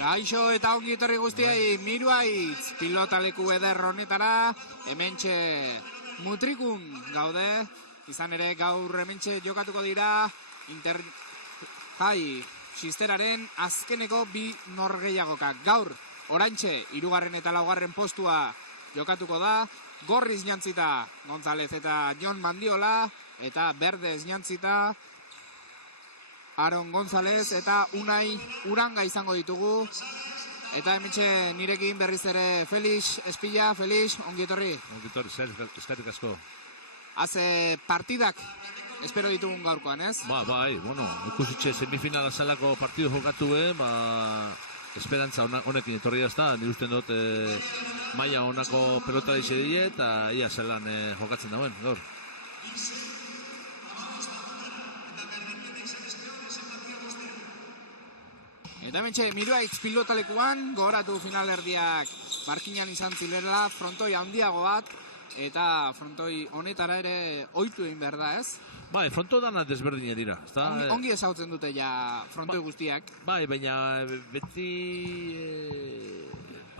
Kaixo eta ongi etorri guztiai, Miruaitz pilotaleku eder honetara, hementxe mutrikun gaude, izan ere gaur hementxe jokatuko dira Interkai Xisteraren azkeneko bi norgehiagokak. Gaur, orantxe, 3. eta 4. postua jokatuko da, gorriz jantzita González eta Jon Mandiola, eta berdez jantzita Aaron González eta Unai Uranga izango ditugu. Eta hementxe nirekin berriz ere Felix Espilla. Felix, ongi etorri. Ongi etorri, eskerrik asko. Haze partidak espero ditugun gaurkoan, ez? Bai, bueno, ikusitxe semifinala zelako partidu jokatu, esperantza honekin etorri da, nire usten dut maila honako pelota dizedie eta ia zelan jokatzen dauen, gaur. Eta hementxe, Miruaitz pilotalekuan, gogoratu finalerdiak markinan izan zilela, frontoi handiago bat, eta frontoi honetara ere ohitu egin behar da, ez? Bai, fronto dana desberdine dira. Ongi ezagutzen dute ja frontoi guztiak. Bai, baina beti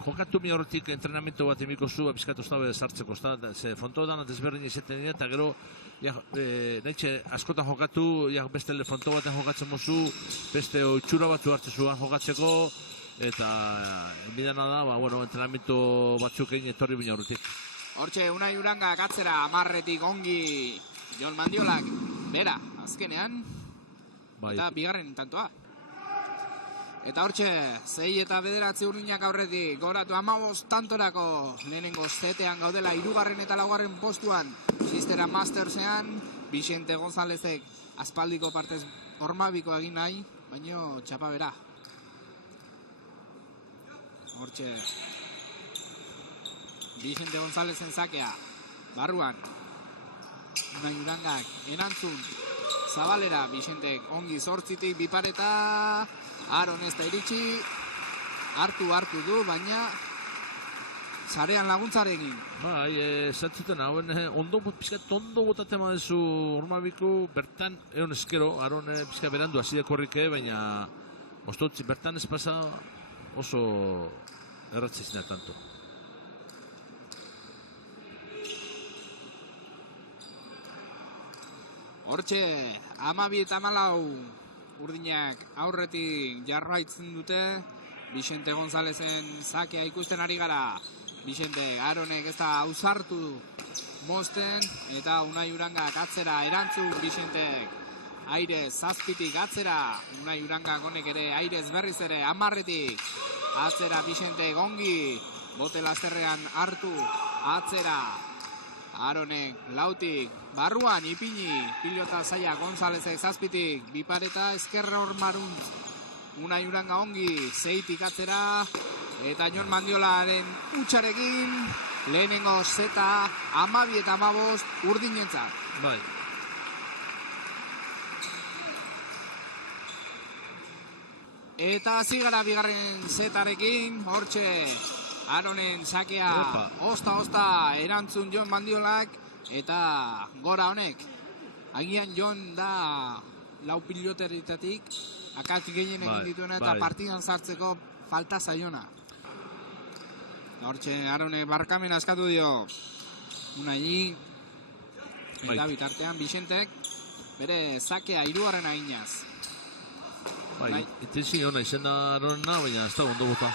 jokatu mi horretik entrenamiento bat emiko zu, bizkatu estabe sartzeko, ze fronto dana desberdine izaten dira, eta gero nahitxe askotan jokatu, beste fronto baten jokatzen mozu, beste oitxura batzu hartzezuan jokatzeko, eta bidana da, entrenamiento batzuk egin etorri bina horretik. Hortxe, Unai Uranga atzera 10etik ongi Jon Mandiolak bera, azkenean, eta bigarren tantoa. Eta hortxe, 6 eta 9 urdinak aurretik, goratu 15 tantorako lehenengo zetean gaudela 3. eta 4. postuan, Xistera Mastersean, Vicente Gonzálezek aspaldiko partez hormabiko egin nahi, baino txapa bera. Hortxe, Vicente Gonzálezen zakea, barruan, Unai Urangak, erantzun, Zabalera, Vicentek ongi 8tik bipareta, Aaron ez da iritsi, hartu du, baina zarean laguntzarekin. Bai, zantzuten hauen ondo botatzen madezu hormabiku, bertan egon eskero, Aaron pizka berandu azideko horrike, baina ostotzi, bertan ez pasa oso erratzezina tanto. Hortxe, 12 eta 14 urdinak aurretik jarraitzen dute, Vicente Gonzálezen zakea ikusten ari gara. Vicente, Aaronek ez da ausartu mosten, eta Unai Urangak atzera erantzun, Vicentek airez 7tik atzera, Unai Urangak honek ere airez berriz ere 10etik atzera, Vicentek ongi, bote lasterrean hartu, atzera, Aaronek 4tik, barruan ipini, pilota zaila Gonzálezek 7tik, bipareta eskerra hormaruntz, Unai Uranga ongi, 6tik atzera, eta Jon Mandiolaren utxarekin, lehenengo zeta, 12 eta 15 urdinentzat. Bai. Eta zigara bigarren zetarekin, hortxe, Aaronen sakea, osta, erantzun Jon Mandiolak, eta gora honek. Agian Jon da 4 piloteritatik, akatz gehien egin dituena eta partidan sartzeko falta zaiona. Hortxe, Aaronek barkamena eskatu dio Unai, eta bitartean Vicentek bere sakea 3. eginaz. Bai, intensi hona izen da Aarona, baina ez da ondo bota.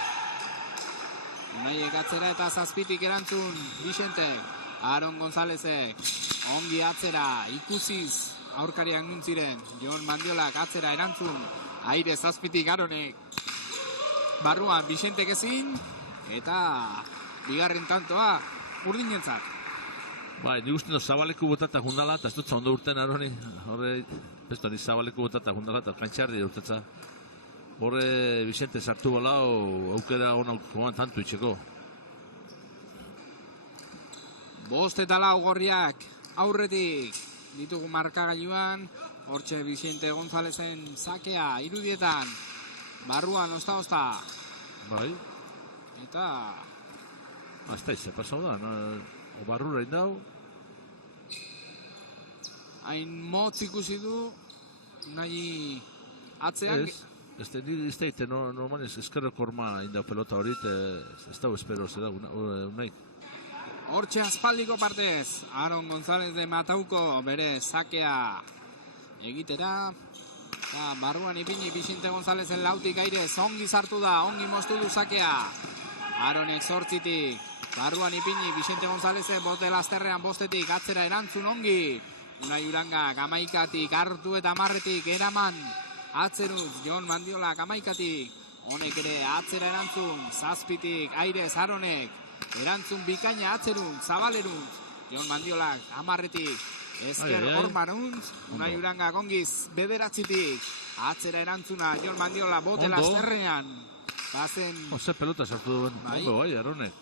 Unaiek atzera eta 7tik erantzun Vicentek, Aaron Gonzálezek ongi atzera ikusiz aurkariak nuntziren, Jon Mandiolak atzera erantzun, aire 7tik Aaronek barruan Vicentek ezin, eta bigarren tantoa urdinentzat. Bai, nik uste Zabaleku botata jundala, eta ez dutza ondo urten Aaroni, horre, bestu, ni Zabaleku botata jundala, eta kantxarri urtetza. Horre Vicente sartu balau, aukera hona tantu itxeko. 5 eta 4 gorriak aurretik ditugu markagailuan, hortxe Vicente Gonzálezen zakea irudietan, barruan osta. Bai. Eta hasta izan, pasau da, barrura indau. Hain motz ikusi du, nahi atzean Ez da, normalez, eskerreko horma inda pelota hori, ez da espero, ez da, unai. Hortxe aspaldiko partez, Aaron González de Matauko bere sakea egitera. Barruan ipini Bixente Gonzálezen lautik airez, ongi sartu da, ongi moztu du sakea. Aaronek 8tik, barruan ipini Bixente Gonzálezen bote lasterrean bostetik, atzera erantzun ongi. Unai Urangak 11tik hartu eta 10tik eraman. Atzeruz, Jon Mandiolak 11tik, honek ere atzera erantzun, 7tik airez Aaronek. Erantzun bikaina atzerun, zabalerunt, Jon Mandiolak 10tik, esker hormarunt, Unai Urangak ongiz 9tik, atzera erantzuna, Jon Mandiola bote lasterrean. Ose pelota sartu duen, ondo bai, Aaronek.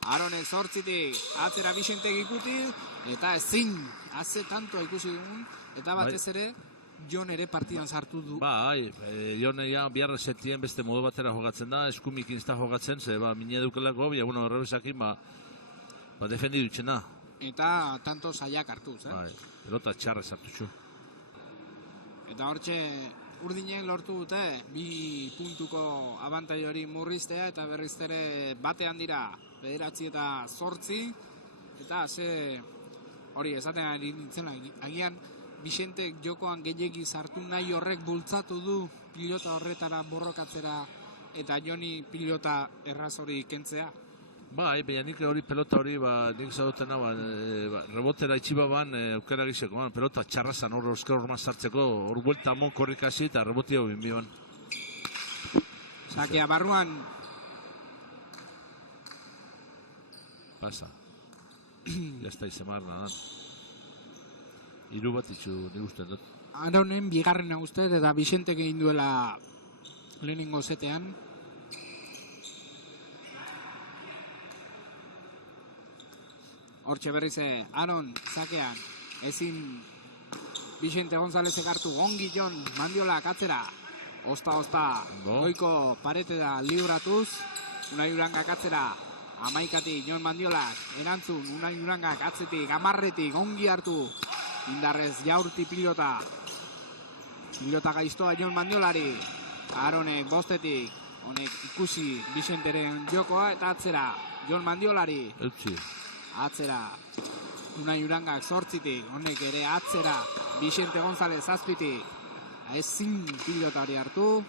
Aaronek 8tik, atzera Bixentek ikuti, eta ezin, haze tanto ikusi dugun, eta batez ere, Jon ere partidan sartu du. Bai, Jon biharra setien beste modu batera jogatzen da, eskumikin ez da jogatzen, ze mine dukelako, bueno, errebesakin, defendi dutxena. Eta tanto saiak hartuz, Bai, pelota txarra sartu txu. Eta hortxe, urdinen lortu dute, 2 puntuko abantai hori murriztea, eta berriz ere batean dira, 9 eta 8, eta hori esaten ari nintzen, agian, Bixentek jokoan gehiegi sartu nahi horrek bultzatu du pilota horretara borrokatzera eta Joni pilota erraz hori kentzea. Bai, baina nik hori pelota hori, nik zadotena, rebotera itxibaban, aukera gizeko, pelota txarrazan hor euskal horma sartzeko, hor buelta mon korrikasi eta reboti hau binbiban. Sakea barruan. Pasa. Jazta izemar nadan. 3 bat itxu, nik usten dut. Aaronen bigarrena uste, eta Bixentek egin duela lehenengo zetean. Hortxe berriz, Aaron sakean, ezin Bixente Gonzálezek hartu, ongi Jon Mandiolak atzera. Osta, goiko parete da libratuz, Unai Urangak atzera, 11tik Jon Mandiolak, erantzun, Unai Urangak atzetik, 10tik, ongi hartu. Indarrez jaurti pilota gaiztoa Jon Mandiolari. Aaronek 5tik, honek ikusi Bixenteren jokoa eta atzera Jon Mandiolari. Atzera Unai Urangak 8tik, honek ere atzera Bixente González 7tik. Ezin pilotari hartu.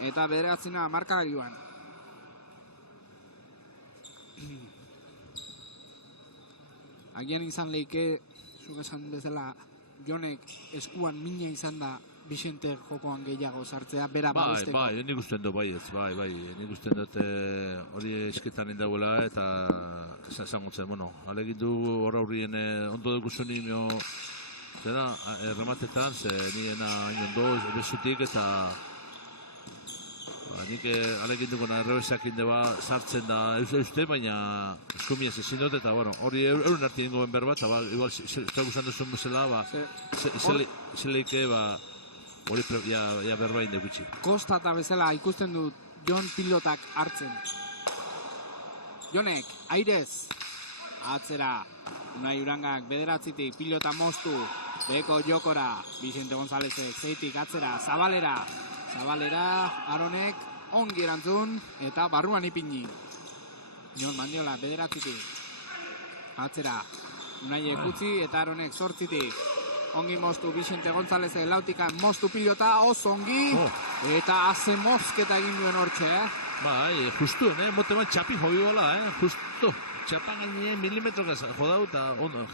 Eta 9 markagailuan. Agian izan leike, zuk esan bezala, Jonek eskuan mina izan da Bixente jokoan gehiago sartzea, bera babesteko. Bai, nik usten dut nik usten dut hori esketan indagoela eta esan gutzen, alegin du hor aurrien ondo dugu zunimio zera, rematetan, ze nirena ondo bezutik eta nik alegin duguna errebesak indeba sartzen da euste, baina eskumiaz ezin dut, eta hori eurun arti ingoen berbat, eta igual, eta guzan duzun bezala, zeleike, hori ja berbain degutxi. Kosta eta bezala ikusten dut Jon pilotak hartzen. Jonek, airez, atzera, Unai Urangak 9tik pilota moztu, beko jokora, Bixente Gonzálezek 6tik atzera, Zabalera, Aaronek ongi erantzun eta barruan ipini. Jon Mandiola 9tik atzera, Unai utzi eta Aaronek 8tik. Ongi moztu Bixente Gonzálezek 9tikan moztu pilota, oso ongi, eta haze mozketa egin duen hortxe, Bai, justuen, mote bat txapi joi gola, justu. Txapan gainien milimetrok jodau eta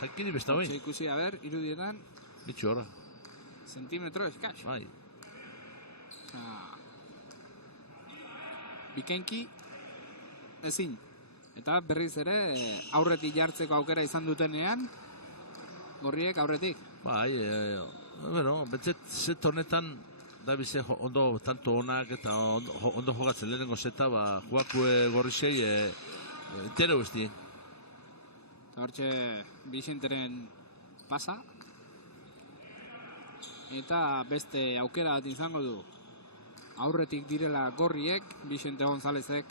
jaikini besta bain. Hortxe ikusi, irudietan. Bitxu horra. Zentimetro eskaz. Bai. Bikainki ezin. Eta berriz ere aurretik jartzeko aukera izan dutenean, gorriek aurretik. Bai, bentzet zet honetan da bize ondo tanto onak eta ondo jogatzen lehenengo zeta, joakue gorrizei entero bestien. Eta hortxe Bixenteren pasa. Eta beste aukera bat izango du. Aurretik direla gorriek, Bixente Gonzálezek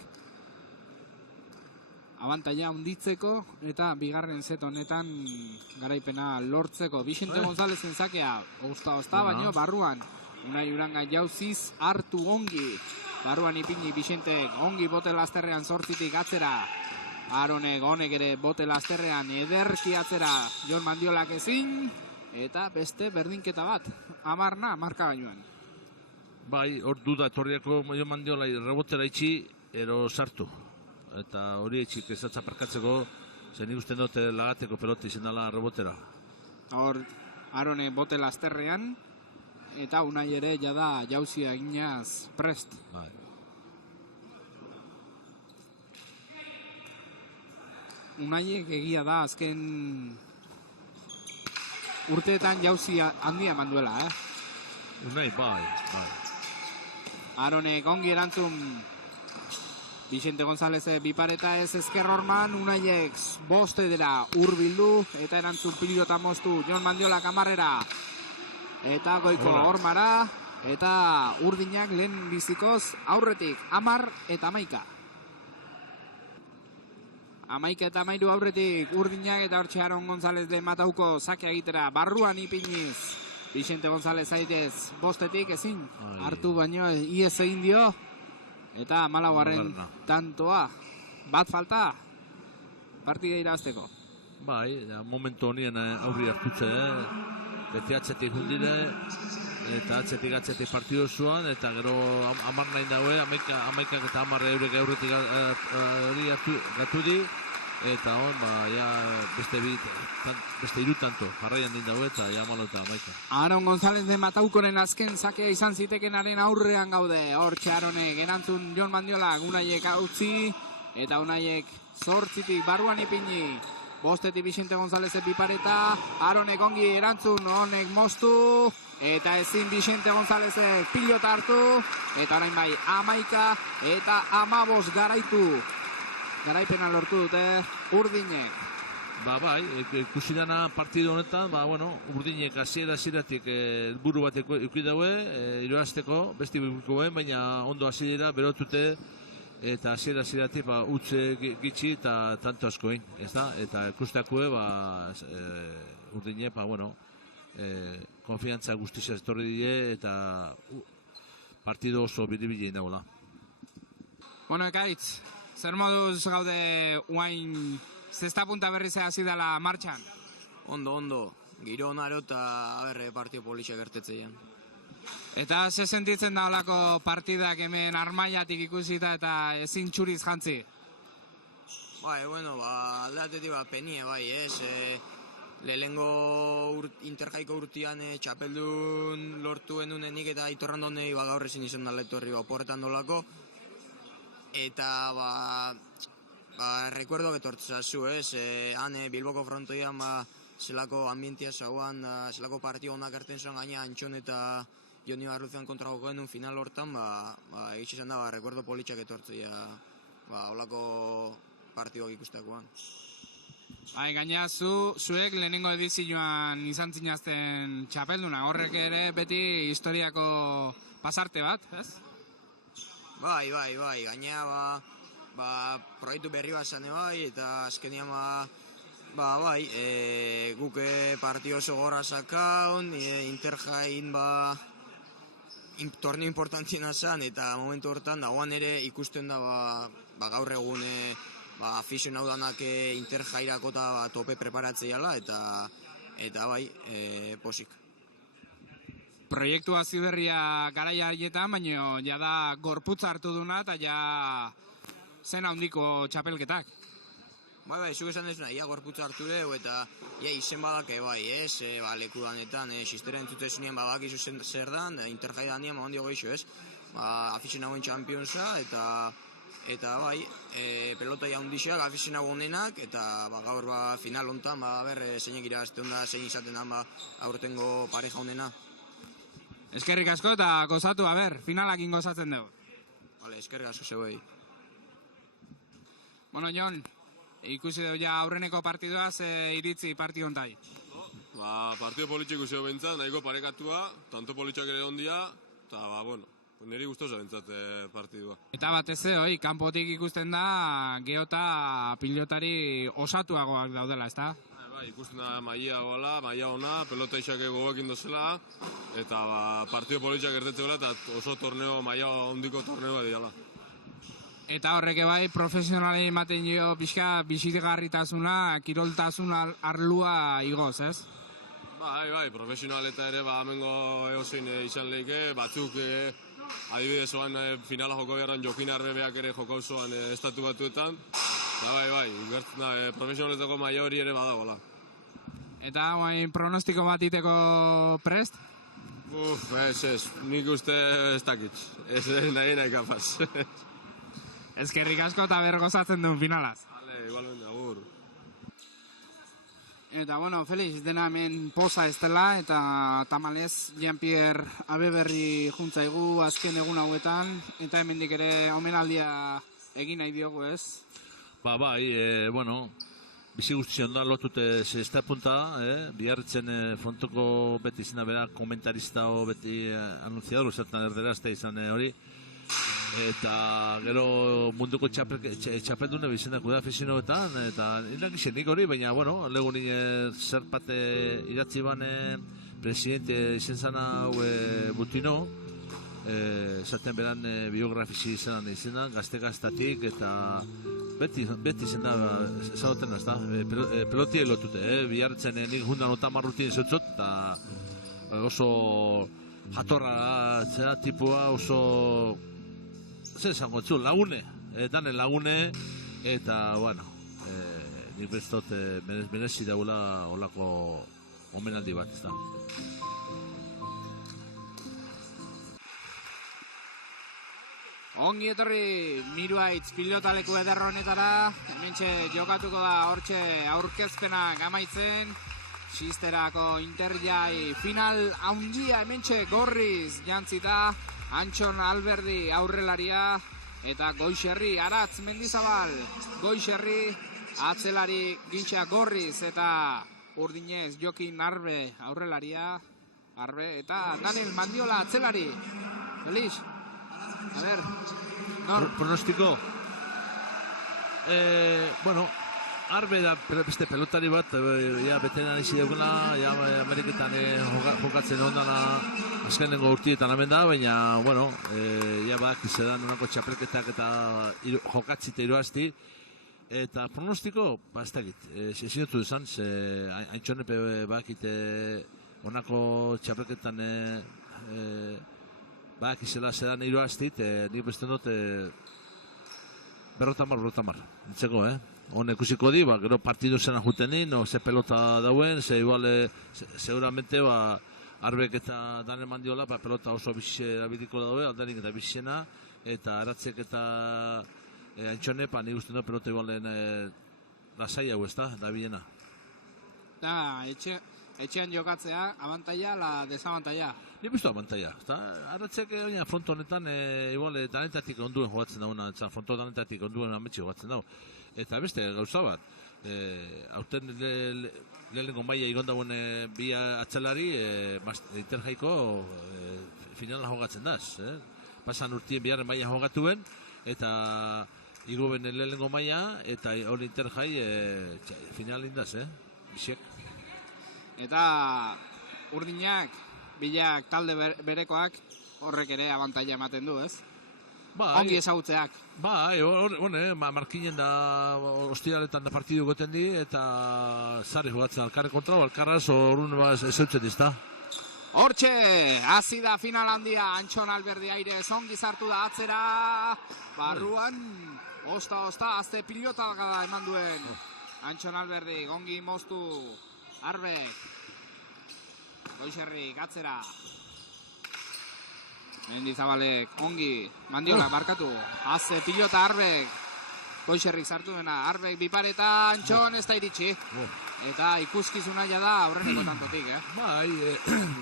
abantaia hunditzeko eta bigarren set honetan garaipena lortzeko. Bixente Gonzálezen zakea, osta, baino barruan Unai Uranga jauziz hartu ongi. Barruan ipini Bixentek ongi bote lasterrean 8tik atzera. Aronek honek ere bote lasterrean ederki atzera. Jon Mandiolak ezin. Eta beste berdinketa bat. 10 marka gainuan. Bai, hor duda etorriako Jon Mandiola rebotera itxi, ero sartu. Eta hori itxik ezatza parkatzeko, zen ikusten dute lagateko peloti izan dela rebotera. Hor, Arone bote lasterrean, eta Unai ere jada jauzia eginaz prest. Bai. Unaiek egia da azken urteetan jauzia handia eman duela, Unai, bai. Aronek ongi erantzun Bixente González bipareta ez ezker horman, Unaiek boste dira urbildu, eta erantzun pilota moztu Jon Mandiolak 10 eta goiko hormara, eta urdinak lehen bizikoz aurretik 10 eta 11. 11 eta 13 aurretik urdinak, eta hortxe Aron González lehen matauko sake egitera, barruan ipiniz Bixente González aitez bostetik ezin, hartu baino iez egin dio, eta 14. tantoa, bat falta, partida irazteko. Bai, momentu honien aurri hartutze, beti atzetik hundire, eta atzetik partidu zuan, eta gero 10 nahi daue, 11 eta 10 eurek aurretik hori gatu di, eta hon, beste 3 tanto, jarraian din daue, eta ja 14 eta 11. Aron González de Mataukoren azken sake izan zitekenaren aurrean gaude, hortxe Aronek erantzun Jon Mandiolak, Unaiek utzi, eta Unaiek 8tik barruan ipini, bostetik Bixente González bipareta, Aronek ongi erantzun, honek moztu, eta ezin Bixente González pilota hartu, eta orain bai 11 eta 15 garaitu. Garaipena lortu dute urdinek. Bai, ikusi dana partidu honetan, urdinek hasieratik helburu bat eduki daue, irabazteko, beste burukoen, baina ondo hasi dira, berotute, eta hasieratik utze gitxi eta tanto askoin, ez da? Eta ikusteakue, urdinek, konfiantza guztiz etorri die, eta partidu oso biribilein dagoela. Ekaitz, zer moduz gaude uain zesta punta berriz hasi dela martxan? Ondo. Giro onaro eta partio politxe gertetzean. Eta ze sentitzen da olako partidak hemen armaiatik ikusita eta ezin txuriz jantzi? Aldatetik penie, ez? Lehenengo interjaiko urtean txapeldun lortu enunenik eta itorrandonei gaur ezin izan da letorri oporretan dolako. Eta, recuerdo getortzazu, ez? Han Bilboko frontoian, zelako ambientia zauan, zelako partio honak erten zuen gaina Antxon eta Joni Barruzean kontra jokoen final hortan, egitxezan da, recuerdo politxak etortzea, holako partioak ikustekoan. Gaina zuek lehenengo edizioan izan zinazten txapelduna, horrek ere beti historiako pasarte bat, ez? Bai, gaina, proiektu berri bat zane eta azkenian, guk partio oso gorra zakaun, interjain, torneo importantiena zan, eta momentu hortan, dagoan ere ikusten da, gaur egun, afizionaudanak interjairako eta tope preparatzeiala, eta posik. Proiektu haziberria garaia haietan, baina jada gorputza hartu duna eta ja zen handiko txapelketak. Zuk esan dezuna, gorputza hartu dugu eta izen badake ez, leku danetan, sistera entzute zunean bakizu zer dan, interjai danean handio geixo, ez? Afizionagoen txampionza eta pelota jaundixak, afizionago honenak, eta gaur final hontan, zeinek irabazten da, zein izaten da, aurtengo pareja honena. Eskerrik asko eta gozatu, finalakin gozatzen dugu. Eskerrik asko zeuei. Jon, ikusi dugu ja aurreneko partidua, iritzi partidu hontai. Partido politxeko zeu bentzat, nahiko parekatua, tanto politxak ere ondia, eta niri guztosa bentzat partidua. Eta batez kanpotik ikusten da, geota pilotari osatuagoak daudela, ezta? Bai, ikusten da maila gola, maila ona, pelota isake gogoekin dozela, eta partio politxak gertetze gola, eta oso torneo, maila ondiko torneo ediala. Eta horrek bai, profesionalei ematen dio pixka bizigarritasuna, kiroltasun arlua igoz, ez? Bai, profesionaleta ere, amengo eozein izan leike, batzuk adibidez oan finala joko beharren Jokin Arbebeak ere joko osoan estatu batuetan, eta bai, gertzen da, profesionaletako maila hori ere badagoela. Eta guain pronostiko bat iteko prest? Ez, nik uste ez dakit, ez nahi kapaz. Ezkerrik asko eta bergozatzen duen finalaz. Igualmente, agur. Eta, bueno, Felix, dena hemen poza ez dela, eta tamalez Jean-Pierre Abeberri juntzaigu azken egun hauetan, eta hemendik ere omenaldia egin nahi diogu, ez? Bai, bueno, bizi guztion da lotute zesta punta, biharritzen fontoko beti izena bera komentarista o beti anunciador, zertan erderazte izan hori, eta gero munduko txapeldune bizendako da aficionadoetan, eta inak izenik hori, baina, bueno, lego nire zerpate idatzi bane presidente izen zana Butino, zaten beran biografizi izena, gazte-gaztatik, eta beti izen da, ezagoten ez da, pelotia lotute, bihartzen nik jundan otamarrutin zeutzot, eta oso jatorra zera tipua, oso zer esango etzu, lagune, danen lagune, eta, bueno, nik bestot merezi daula olako omenaldi bat, ez da. Ongi etorri Miruaitz pilotaleku ederro honetara, hementxe jokatuko da hortxe aurkezpenak amaitzen, Sisterako Interjai final handia hementxe gorriz jantzita, Antxon Alberdi aurrelaria eta Goixerri Aratz Mendizabal, Goixerri atzelari gintxa gorriz eta urdinez Jokin Arbe aurrelaria, Arbe eta Daniel Mandiola atzelari. Felix, a ver, Pronostiko, bueno, Arbe da beste pelotari bat, ja betenan izi daukena, ja Ameriketan jokatzen ondana azkenengo urtietan hemen da, baina, bueno, ja bak izedan unako txapelketak eta jokatzite iruazti, eta pronostiko, ez dakit, zezinotu izan, Antxonepe bakite onako txapelketan bak izela zedan iruaztit, nik beste dut berrotamar, nintzeko, hone ikusiko di, gero partidu zena juten din, ze pelota dauen, ze igual, seguramente, Arbek eta Daniel Mandiola, pelota oso bizize erabiliko daue, aldarik eta bizizena, eta Aratzek eta Antxonepa, nik uste dut pelota igualen lasai hau, ez da bilena. Da, etxean jokatzea, abantaia, la desabantaia. Ni biztu abantaia, Aratzek fronto honetan, igual, danetatik onduen jogatzen dauna, fronto danetatik onduen ametxe jogatzen dago. Eta beste, gauza bat, hauten lehenengo maila igondauen bi atzelari, Interjaiko finala jogatzen daz. Pasan urtien biharren maila jogatuen, eta igoben lehenengo maila, eta hori Interjai finalin daz, bisek. Eta urdinak, bilak talde berekoak, horrek ere abantaia ematen du, ez? Ongi ezagutzeak. Markinen da ostiraletan da partidu goten di, eta zarri jogatzen alkarre kontra, alkarraz horren ezautzen dizta. Hortxe, hasi da final handia, Antxon Alberdi aire ongi sartu da atzera, barruan, osta, azte pilota da eman duen. Antxon Alberdi, ongi moztu, Arbek, Goixerrik, atzera. Mendizabalek, ongi, Mandiola, barkatu, haze pilota Arbek, Goixerrik sartu dena, Arbek bipareta, Antxon ez da iritsi. Eta ikuskizuna ja da aurreneko tantotik,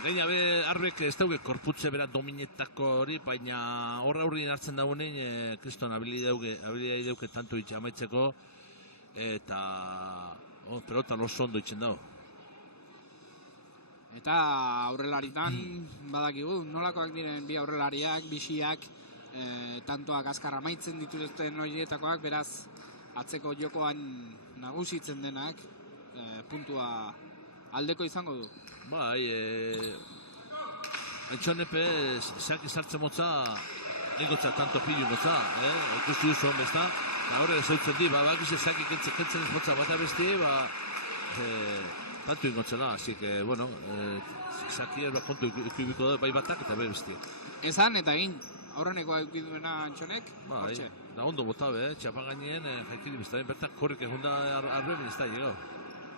Gaina be, Arbek ez dauke korputze bera dominetako hori, baina horra hurrin hartzen daunein, kriston habilidai dauke tanto amaitzeko, eta pelotan oso ondo itzen dago. Eta aurrelaritan badakigu, nolakoak diren bi aurrelariak, bisiak, tantoak azkarra maitzen dituzten horietakoak, beraz atzeko jokoan nagusitzen denak, puntua aldeko izango du. Bai, Antxonepe zaki sartzen motza, egotza tanto pilu motza, ikusti duzu hon bezta, eta horre zautzen di, bakize zaki kentzen ez motza bat abesti, tanto ingotzela, así que, bueno, zaki kontu ikubiko da, bai batak eta bai besti. Esan eta egin, aurrenekoa eukiduena Antxonek, Bai, hortxe. da ondo botabe, txapan gainien, jaikiri biztaren bertak korrik egunda arbeben ez da, llegau.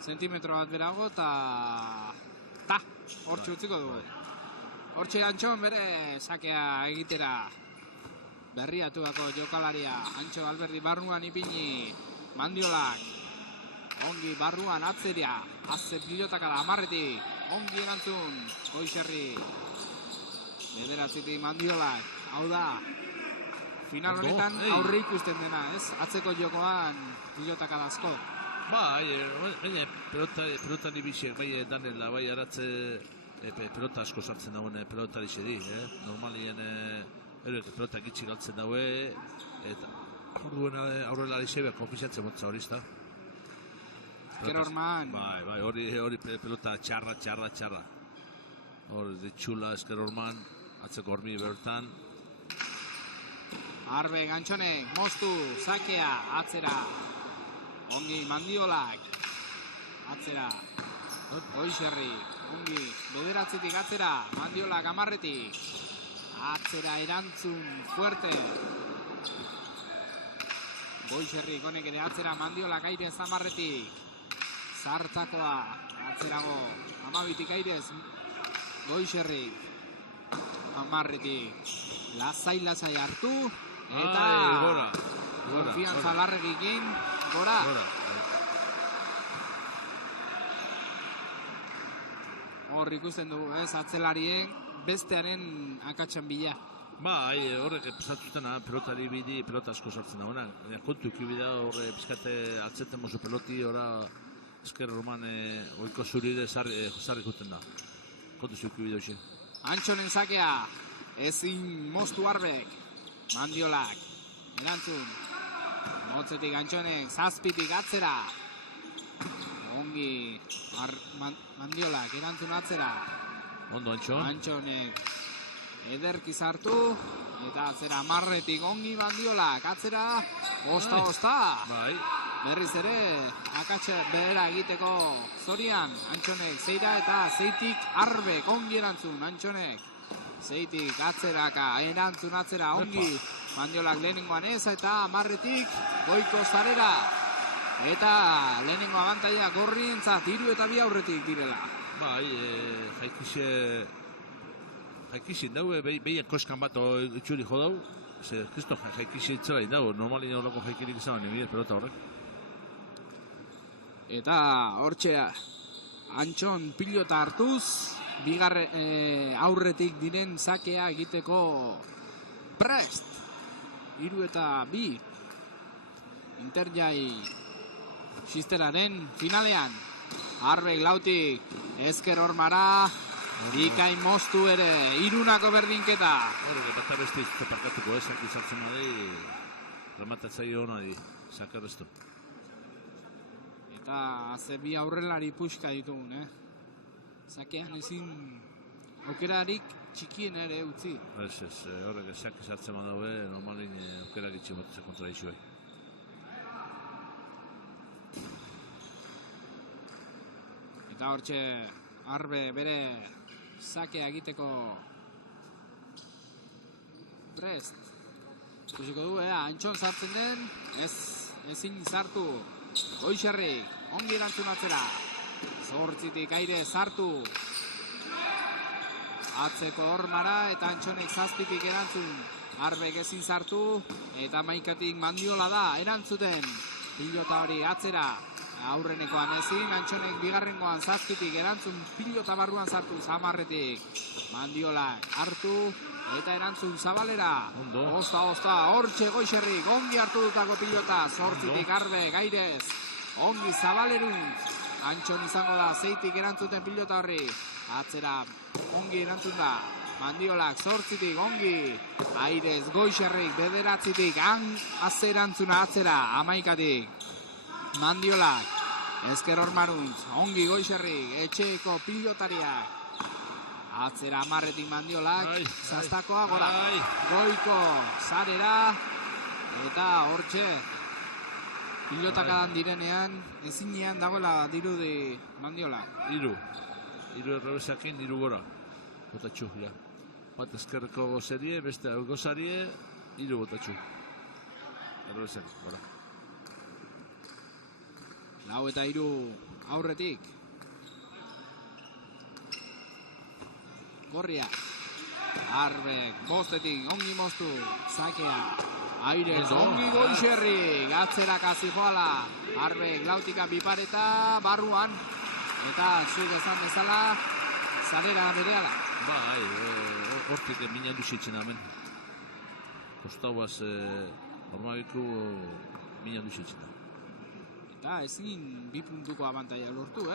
Zentimetro bat berago eta hortxe utziko dugu. Hortxe Antxon bere sakea egitera berriatuako jokalaria Antxo Alberdi barruan ipini Mandiolak ongi barruan atzeria azze pilotaka da amarretik ongi erantzun Goixerri bederatzitik Mandiolak hau da final honetan aurre ikusten dena, ez? Atzeko jokoan pilotaka dazko. Bai, baina pelotari bisiek, bai danela, bai aratze pelota asko sartzen dauen pelotari xedi, normalien pelota gitxi galtzen daue, eta orduen aurrelari xebe konfizatzen motza hori, ezta? Eskerorman. Bai, hori pelota txarra. Hori ditxula Eskerorman, atzeko hormi bertan. Arbe Antxonek, moztu, sakea, atzera. Ongi Mandiolak, atzera. Goixerri, ongi, bederatzetik atzera. Mandiolak amarretik. Atzera erantzun, fuerte. Goixerri, konek ere atzera. Mandiolak airez amarretik. Zartakoa, atzerago. Amabitik airez. Goixerri, amarretik. Lasai hartu. Eta gora. konfiantza larregikin. Gora. Hor ikusten dugu, ez, atzelarien bestearen akatsan bila. Bai, horrek pesatutena, pelotari bidi, pelota asko sartzen da honak. Kontu ikibida horre pizkate atzeten mozu peloti, ora Eskerorman oiko zuride zarrikuten da. Kontu ikibida hoxin. Antxonen sakea, ezin moztu Arbek. Mandiolak, erantzun. Motzetik Antxonek, zazpitik atzera. Ongi, Mandiolak, erantzun atzera. Ondo Antxon. Antxonek, ederki sartu. Eta atzera marretik ongi Mandiolak, atzera. Osta. Bai. Berriz ere, akatxe behera egiteko zorian. Antxonek, zeira eta zeitik Arbek, ongi erantzun, Antxonek. Zeitik atzeraka, erantzun atzera, ongi. Mandiolak lehenengoan ez eta marretik goiko zarera. Eta lehenengo abantaia gorrientzat 3 eta 2 aurretik direla. Bai, jaikizin daue, behien koskan bat itxuri jo dau. Kristo jaikizin itzela dau, normalin horreko jaikirik izan, nire pelota horrek. Eta hortxea, Antxon pilota hartuz, aurretik diren sakea egiteko prest. 3 eta 2. Interjai Xisteraren finalean. Arbek lautik, Eskerormara, bikain moztu ere, 3 berdinketa. Horrek, bat abesti parkatuko ezak izartzen badei, rematatzaio hona di, sakarreztu. Eta ze bi aurrelari puxka ditugun, Zakean ezin aukerarik txikien ere utzi. Ez, horrek ezak izartzen badaue, normalin aukera gitxe bat kontra izuei. Eta hortxe, Arbe bere sakea egiteko prest. Ikusiko du, Antxon sartzen den, ezin sartu. Goixerri, ongi erantzun atzera. 8tik aire sartu. Atzeko hormara eta Antxonek 7tik erantzun. Arbek ezin sartu eta 11tik Mandiola da erantzuten. Pilota hori atzera. Aurrenekoan ezin, Antxonek bigarrengoan 7tik erantzun pilota barruan sartu 10tik. Mandiolak hartu eta erantzun Zabalera. Osta, hortxe Goixerrik, ongi hartu dutako pilota, 8tik Arbe, gairez, ongi Zabalerun. Antxon izango da, 6tik erantzuten pilota horri, atzera, ongi erantzun da. Mandiolak 8tik, ongi, airez, Goixerrik, 9tik, azerantzuna atzera, 11tik. Mandiolak, Ezker Ormaruntz, ongi Goixerrik, etxeeko pilotariak. Atzera amarretik Mandiolak, Zaztakoa gora. Goiko zarera, eta hortxe, pilotakadan direnean, ezinean dagoela dirudi Mandiolak. Hiru errebesakin, 3 gora. Botatxu, ja. Bat ezkerreko gozerie, beste gozarie, 3 botatxu. Errebesak, gora. 4 eta 3 aurretik. Gorria. Arbek, bostetik, ongi moztu. Zakea. Airez, ongi Goixerrik. Atzerak azijoala. Arbek, lautika bipareta, barruan. Eta zuk esan bezala, zarera bereala. Bai, hortik mina duzitzen hemen. Kostauaz, hormagiku mina duzitzen. Eta ezin 2 puntuko abantaia lortu,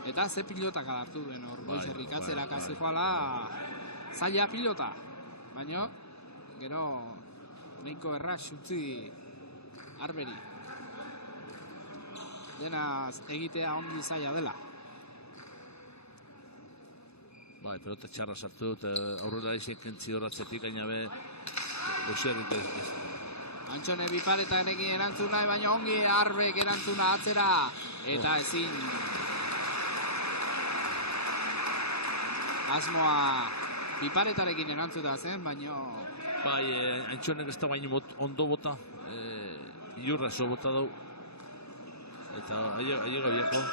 Eta ze pilotak adartu den hor Goixerrik atzerak azijoala, zaila pilota. Baina, gero, nahiko erraz utzi Arberi. Dena egitea ongi zaila dela. Bai, pelota txarra sartu dut, aurrera izek entzi horatzetik, gaina be, Goixerrik ez. Antxone biparetarekin erantzuna, baina ongi Arbek erantzuna atzera. Eta ezin. Asmoa biparetarekin erantzuta zen, baina... Bai, Antxonek ez da baino ondo bota, ilurra zo bota dau. Eta aiega biako.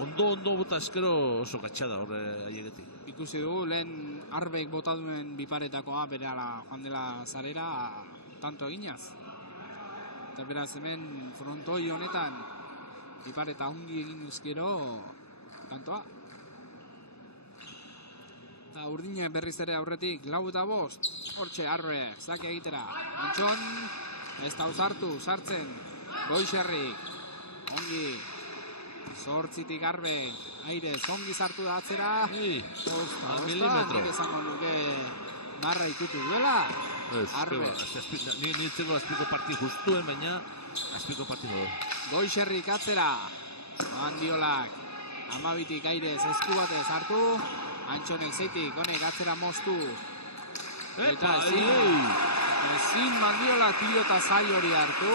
Ondo bota eskero oso gatxada horre aiegetik. Ikusi dugu, lehen Arbek bota duen biparetakoa berehala joan dela zarera tanto eginaz. Eta beraz hemen frontoi honetan bipareta ongi egin duzkero tantoa. Eta urdine berriz ere aurretik 4 eta 5. Hortxe Arbek, zake egitera. Antxon, ez da uzartu, sartzen. Goixerrik, ongi. 8tik Arbek, Airez, ongi sartu da atzera. Milimetro. Nik esango nuke marra ikutu duela. Arbek. Nintzeko azpiko parti justuen, baina azpiko parti modu. Goixerrik atzera. Mandiolak, 12tik Airez esku batez hartu. Antxonek zeitik, honek atzera moztu. Eta ezin Mandiola pilota zail hori hartu.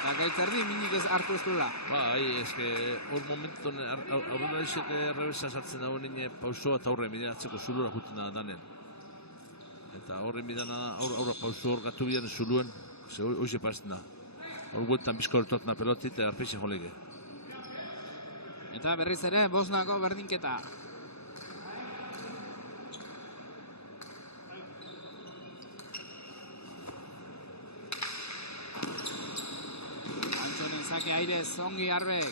Eta gaitzerdi minik ez hartu ez duela. Bai, eske hor momenton aurrera izek errebesa sartzen dago nire pausoa eta horre midean atzeko zulura juten da danen. Eta horre midean aurra pauso hor gatu bidean zuluen, ze hoxe parazten da. Hor guetan bizko hortotna pelotit eta arpeixe jolege. Eta berriz ere, Bosnako berdinketa. Antxonin zake Airez, ongi Arbek.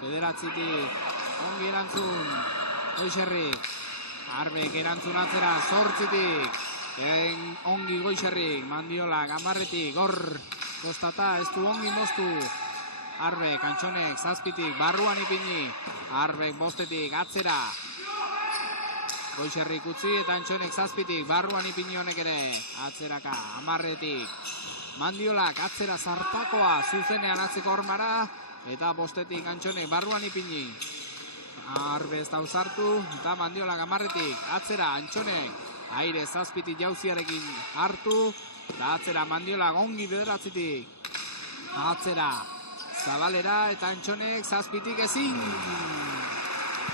9tik, ongi erantzun. Goixerrik. Arbek erantzun atzera, 8tik. Ongi Goixerrik, Mandiola, 10tik, hor. Kostata, ez du ongi moztu. Arbek, Antxonek, 7tik, barruan ipini. Arbek, 5tik, atzera. Goixerrik utzi eta Antxonek 7tik, barruan ipini honek ere. Atzeraka, 10tik. Mandiolak, atzera zartakoa, zuzenean atzeko hormara. Eta 5tik Antxonek, barruan ipini. Arbe ez da uzartu, eta Mandiolak 10tik, atzera, Antxonek. Aire 7tik jauziarekin hartu. Eta atzera, Mandiolak ongi 9tik. Atzera. Zabalera eta Antxonek 7tik ezin.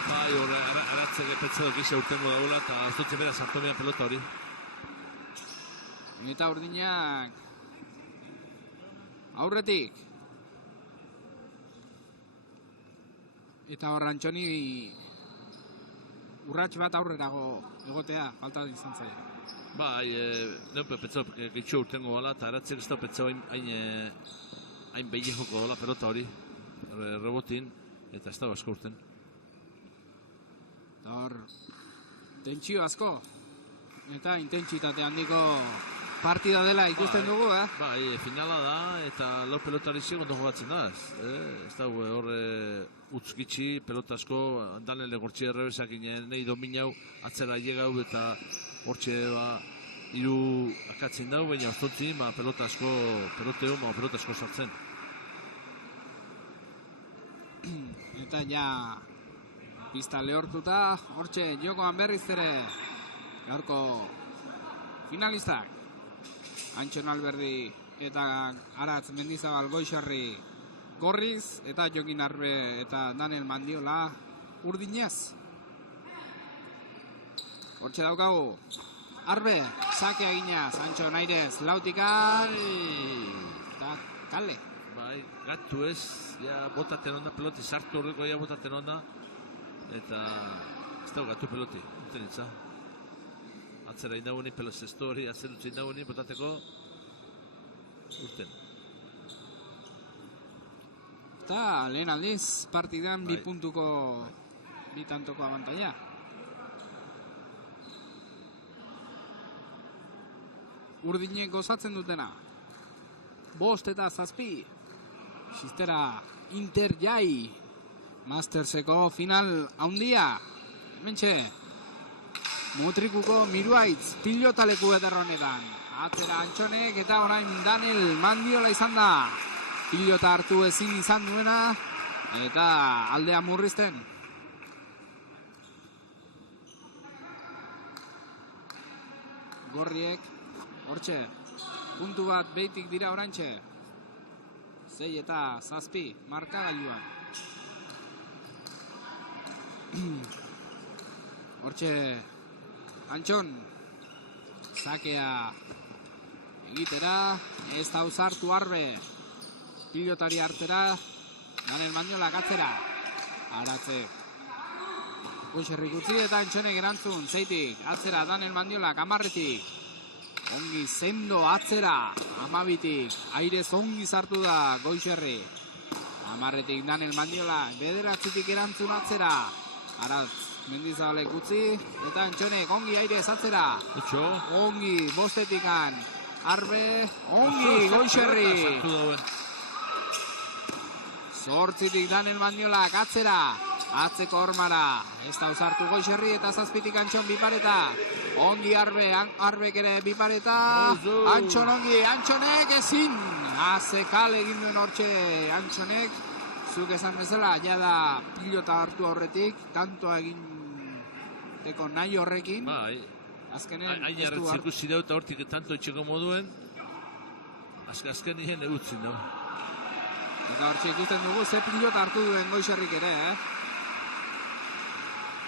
Bai, horre, aratzek epetze duk isa urtengo daula eta aztutze bera sartu pelota hori. Eta urdinak aurretik. Eta hor Antxoni urrats bat aurrerago egotea, falta izan zaio. Bai, neupe petzau gehitxo urtengo bala eta aratzek ez da petzau hain behiejoko dola pelota hori, rebotin, eta ez da asko urten. Eta hor, tentsio asko, eta intentsitate handiko partida dela ikusten dugu, Bai, finala da, eta lau pelotari segondo jogatzen da, ez da hor utzkitsi, pelota asko, danele gortxe errebesak nahi dominau, atzera llegau eta hortxe hiru akatzen dau, baina ostontzi, pelota asko, pelota asko sartzen. Eta ja pista lehortuta, hortxe jokoan berriz ere gaurko finalistak. Antxon Alberdi eta Aratz Mendizabal Goixarri gorriz, eta Jokin Arbe eta Daniel Mandiola urdinez. Hortxe daukagu Arbe, sakea eginaz, Antxon Airez, lautikan, eta kale. Bai, gatu ez, ja botaten onda peloti, sartu horreko ja botaten onda, eta ez dago gatu peloti, uten itza. Atzera indauni, pelos estori, atzerutxe indauni, botateko, urten. Eta lehen aldiz partidan Bai. bi tantoko abantaia. Urdinek gozatzen dutena. 5 eta 7. Xistera Inter Jai. Masterseko final handia. Hementxe. Mutrikuko Miruaitz pilotaleku ederronetan. Atzera Antxonek eta orain Daniel Mandiola izan da. Pilota hartu ezin izan duena. Eta aldea murrizten. Gorriek, hortxe, puntu bat behitik dira oraintxe. 6 eta 7 markagailuan. Hortxe, Antxon, sakea egitera, ez da uzartu Arbe. Pilotari hartera, Daniel Mandiola atzera. Aratze. Goixerrik utzi eta Antxonek erantzun, zeitik, atzera Daniel Mandiola, kamarretik. Ongi sendo atzera, 12tik, Airez ongi sartu da Goixerri. Amarretik Daniel Mandiola, 9tik erantzun atzera. Aratz, Mendizabalek utzi, eta Antxonek ongi Airez atzera. Etxo. Ongi, 5tikan, Arbe, ongi Goixerri. Sartu dauen. 8tik Daniel Mandiola, atzera. Atzeko hormara, ez da uzartu Goixerri eta 7tik Antxon bipareta. Ongi Arbek ere bipareta. Antxon ongi, Antxonek ezin. Azekal egin duen hortxe Antxonek. Zuk esan bezala, jada pilota hartu horretik, tantoa egiteko nahi horrekin. Bai, Azkenen hain ez du jarretzen ikusi dauta hortik tanto etxeko moduen. Azken nien egutzen dago. Eta hortxe ikusten dugu, ze pilota hartu duen Goixerrik ere,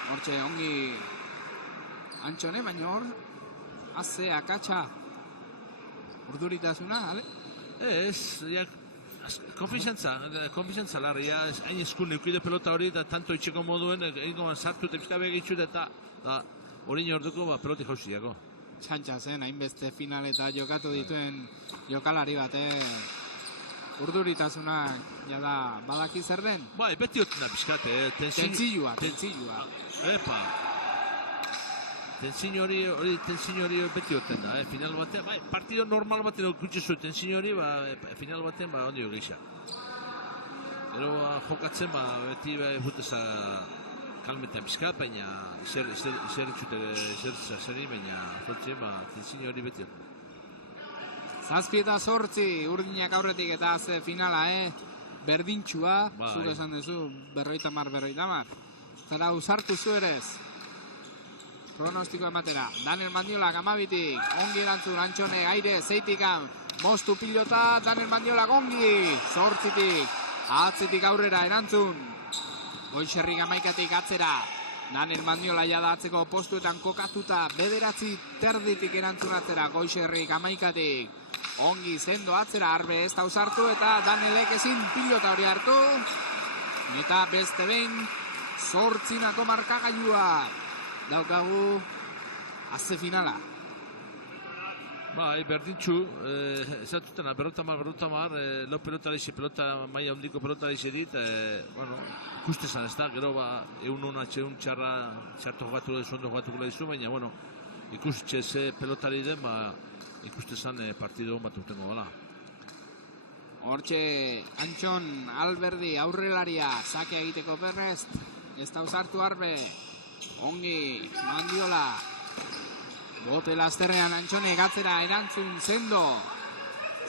Hortxe, ongi Antxone, baina hor, haze, akatsa, urduritasuna, ale? Ez, ja, konfizantza larri, ja, hain eskun neukide pelota hori, eta tanto itxeko moduen, egingo sartu eta pizka begitxut, eta hori orduko peloti jauziako. Txantxa zen, hainbeste final eta jokatu dituen jokalari batek urduritasuna, jada, badaki zer den? Bai, beti oten da pizkate, Tentzilua. Epa. Tentzin hori beti oten da, final batean, bai, partido normal batean okutxe zuen tentzin hori, final batean, ondio geixa. Gero jokatzen, beti juteza kalmetan pizkat, baina zer baina jotzen, tentzin hori beti oten. 7 eta 8 urdinak aurretik eta ze finala, berdintxua, Bai. zuk esan duzu, 50-50. Zara usartu zu erez. Pronostiko ematera. Daniel Mandiola, 12tik, ongi erantzun, Antxone, Aire, 6tikan, moztu pilota, Daniel Mandiola, ongi, 8tik, atzetik aurrera erantzun. Goixerrik 11tik atzera. Daniel Mandiola jada atzeko postuetan kokatuta, 9 terditik erantzun atzera, Goixerrik 11tik. Ongi sendo atzera, Arbe ez da usartu eta Danielek ezin pilota hori hartu. Eta beste behin, 8 markagailua daukagu azze finala. Bai, berdintxu, ezatutena, berrotamar, lau pelota leixe, maia hondiko pelota leixe dit, ikustezan ez da, gero egun hona txeun txarto jogatu da, ondo jogatuko dizu, baina, ikustxe ze pelotari den, ikustezan partido hon bat urtengo dela. Hortxe, Antxon Alberdi aurrelaria, sake egiteko berrest, ez da usartu Arbe, ongi, Mandiola, bote lasterrean Antxonek atzera erantzun sendo,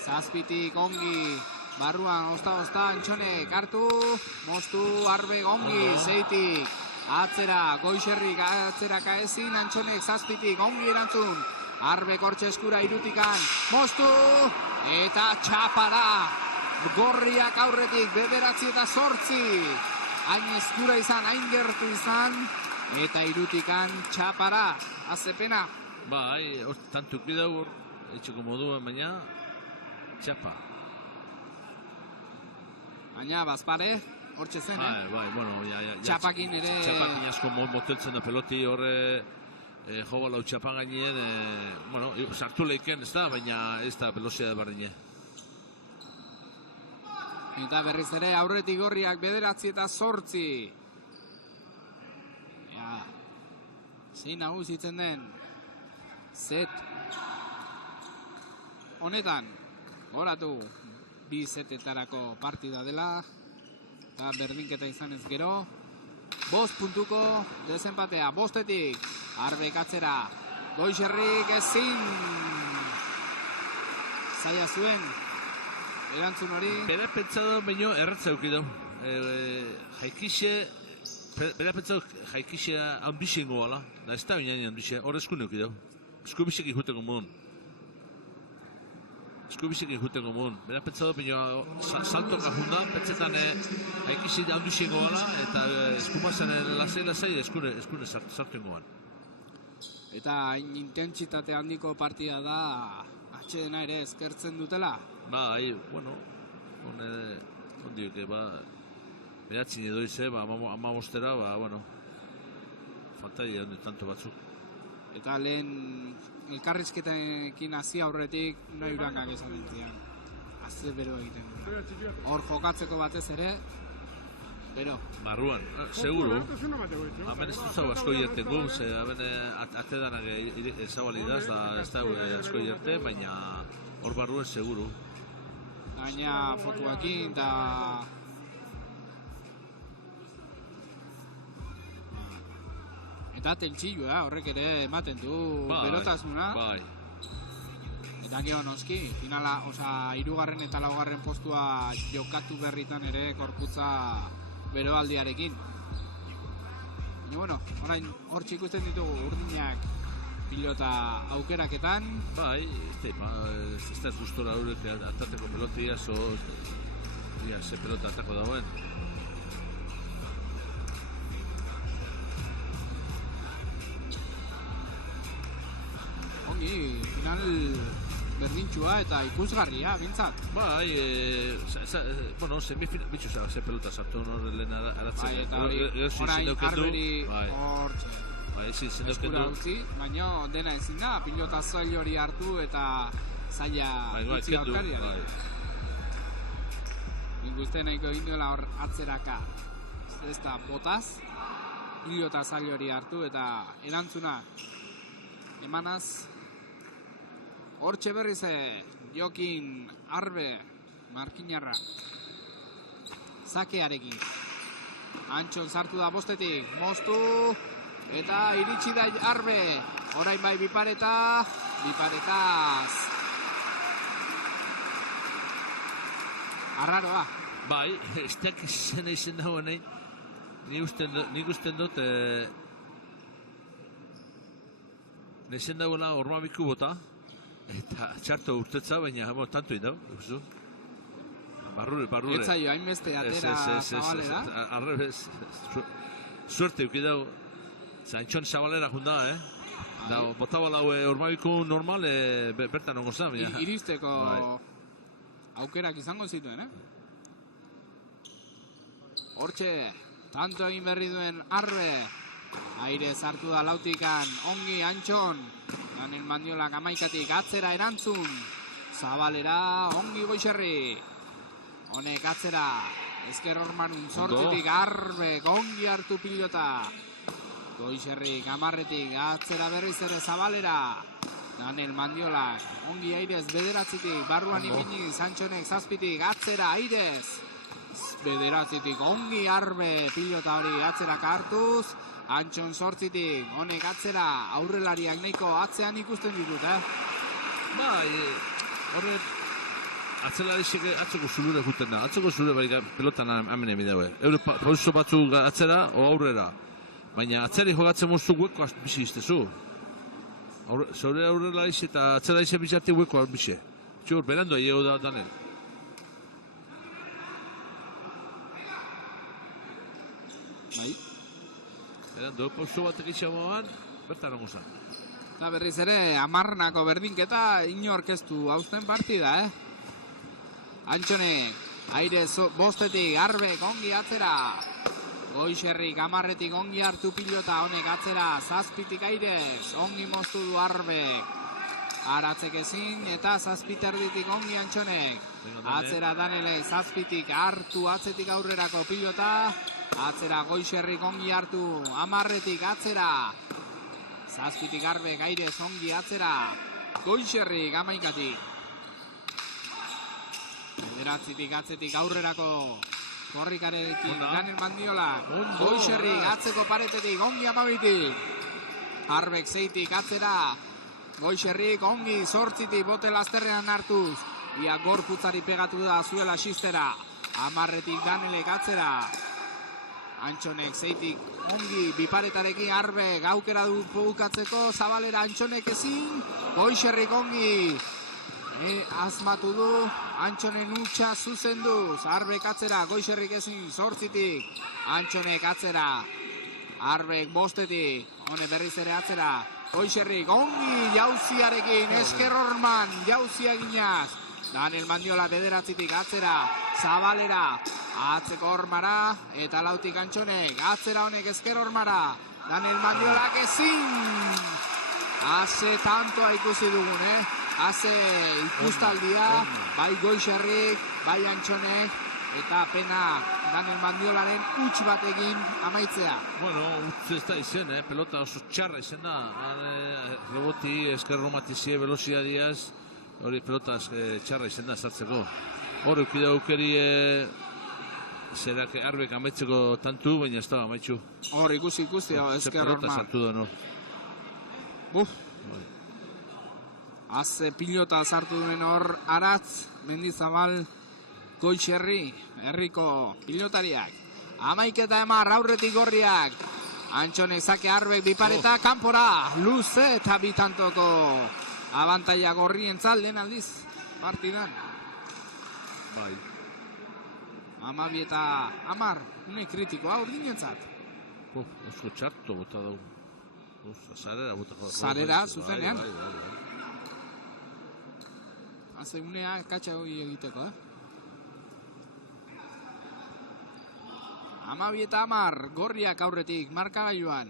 7tik ongi, Barruan, osta, Antxonek hartu, moztu, Arbe ongi, zeitik, atzera, Goixerrik atzeraka ezin, Antxonek zazpitik, ongi erantzun, Arbe kortxe eskura irutikan, moztu, eta txapara, gorriak aurretik, 9-8, hain eskura izan, hain gertu izan, eta irutikan txapara, azepena. Bai, tanto kidau, etxeko moduan, baina, txapa. Baina, bazpare, hortxe zen, Bai, bueno, ja. Txapakin ere... Txapakin asko moteltzen da peloti horre jo balau txapan gainien, bueno, sartu leiken ez da, baina ez da velozia da barrine. Eta berriz ere aurretik gorriak 9-8. Ja, zein nagusitzen den set honetan, goratu, 2 setetarako partida dela, eta berdinketa izanez gero, 5 puntuko desenpatea, 5etik, Arbek atzera, Goixerrik ezin, zaila zuen, erantzun hori. Bera pentsado baino erratza eukidau. Jaikixe, bera pentsado jaikixe ambixengo bala, da ez da binean ambixe, hor eskun eukidau. Eskubisek ikuteko modun. Bera pentsado baino salto kajunda, pentsetan jaikixe ambixengo bala, eta eskumazen lasai eskune sartuengo bala. Eta intentsitate handiko partida da, atxedena ere eskertzen dutela. Bai, bueno, ondiok, beratzen edo ize, amabostera, bueno, fantaia tanto batzuk. Eta lehen elkarrizketekin hasi aurretik nahi urangak esan dintzian. Azte bero egiten dira. Hor jokatzeko batez ere, bero. Barruan, seguro. Hemen ez dut asko hierteko, ze hemen atedanak ezabalidaz, da ez da asko hierte, baina hor barruen seguro. Gaina fokuekin eta... Eta tentsilloa horrek ere ematen du berotasuna. Bai. Eta gero noski, finala, hirugarren eta laugarren postua jokatu berritan ere korputza beroaldiarekin. Baina, bueno, orain hortxe ikusten ditugu urdinak pilota aukeraketan. Bai, ez da gustora horrek atateko pelotia, ze pelota atako dagoen. Ongi, final berdintxua eta ikusgarria, bintzat. Bai, bueno, semifinal, bitxu ze pelota sartu hor lehen aratzen. Bai, eta orain Arberi hortxe. Eskura utzi, baina dena ezin da, pilota zail hori hartu eta zaila utzi aurkariari. Ikusten nahiko egin duela hor atzeraka. Ez da botaz, pilota zail hori hartu eta erantzuna emanaz. Hortxe berrize, Jokin Arbe, Markinarra, zakearekin. Antxon sartu da 5etik, moztu, eta iritsi da Arbe, orain bai biparetaz. Arraroa. Bai, ez dakiz zena izen dago nahi, nik usten dut, nezen dagoela ormabiku bota, eta txarto urtetza, baina tanto indau, ikustu? Barrure. Ez zaio, hainbeste atera Zabalera. Arrebez, suerte eukidau, Antxon Zabalera junda, Da, botaba lau ormabiku normal, bertan ongo zan. Iristeko aukerak izango zituen, Hortxe, tanto egin berri duen Arbe, aire sartu da lautikan, ongi Antxon, Daniel Mandiolak 11-tik atzera erantzun, Zabalera, ongi Goixerri, honek atzera, ezker hormanun 8-tik Arbe, ongi hartu pilota, Goixerrik 10-tik atzera berriz ere Zabalera, Daniel Mandiolak, ongi airez 9-tik, barruan ipini, Antxonek 7-tik atzera airez, 9-tik ongi Arbe pilota hori atzerak hartuz, Antxon 8-tik, honek atzera aurrelariak nahiko atzean ikusten ditut, Bai, horre atzelarisek atzeko zulure juten da. Atzeko zulure bai pelotan hemen emi daue. Eure pauso batzuk atzera o aurrera. Baina atzeri jogatzen moztu hueko bizi iztezu. Zaure aurrela izi eta atzela izi bizarti hueko bizi. Txur, berando aiego da Daniel. Bai. Berando, pauso batek itxamoan, bertan ongozan. Eta berriz ere, amarnako berdinketa inork ez du hausten partida, Antxonek, aire bostetik, Arbek ongi atzera. Goixerrik amarretik ongi hartu pilota, honek atzera, zazpitik airez, ongi moztu du Arbek. Aratzek ezin, eta zazpiterditik ongi Antxonek. Atzera Danelek, zazpitik hartu, atzetik aurrerako pilota. Atzera Goixerrik ongi hartu, amarretik atzera. Zazpitik Arbek airez ongi atzera. Goixerrik amaikatik. Bederatzitik atzetik aurrerako korrikarekin Daniel Mandiola. Goixerrik atzeko paretetik ongi amabitik. Arbek zeitik atzera. Goixerrik ongi zortzitik bote lasterrean hartuz. Ia gorputzari pegatu da zuela xistera. Amarretik Danielek atzera. Antxonek zeitik ongi biparetarekin Arbek aukera du bukatzeko. Zabalera Antxonek ezin. Goixerrik ongi asmatu du. Antxonen utxa zuzenduz. Arbek atzera, Goixerrik ezin zortzitik. Antxonek atzera. Arbek bostetik. Hone berriz ere atzera. Goixerrik ongi jauziarekin. Esker Horman jauzia ginaz. Daniel Mandiola bederatzitik atzera. Zabalera. Atzeko Hormara. Eta lautik Antxonek. Atzera honek Esker Hormara. Daniel Mandiolak ezin. Haze tantoa ikusi dugun, Haze ikustaldia, bai Goixerrik, bai Antxonek, eta pena Daniel Mandiolaren huts batekin amaitzea. Bueno, huts ez da izen, pelota oso txarra izen da. Reboti, Esker Romatizie, velozidadiaz, hori pelota txarra izen da sartzeko. Hor eukide aukeri zerak Arbek amaitzeko tantu, baina ez da amaitzu. Hor ikusi, Esker Horman. Pelota sartu da, no? Haze pilota sartu duen hor Aratz, Mendizabal, Goixerri, herriko pilotariak. Amaiketa emar, aurretik gorriak. Antxonek zake Arbek bipareta, kanpora, luze eta bitantoko abantaia gorrientzat lehen aldiz partidan. Bai. 12 eta 10, une kritikoa urdinentzat. Oso txarto bota dugu. Zarera bota dugu. Zarera, zuzenean. Bai. Haze unea katxa hori egiteko, 12 eta 10, gorriak aurretik, markagailuan.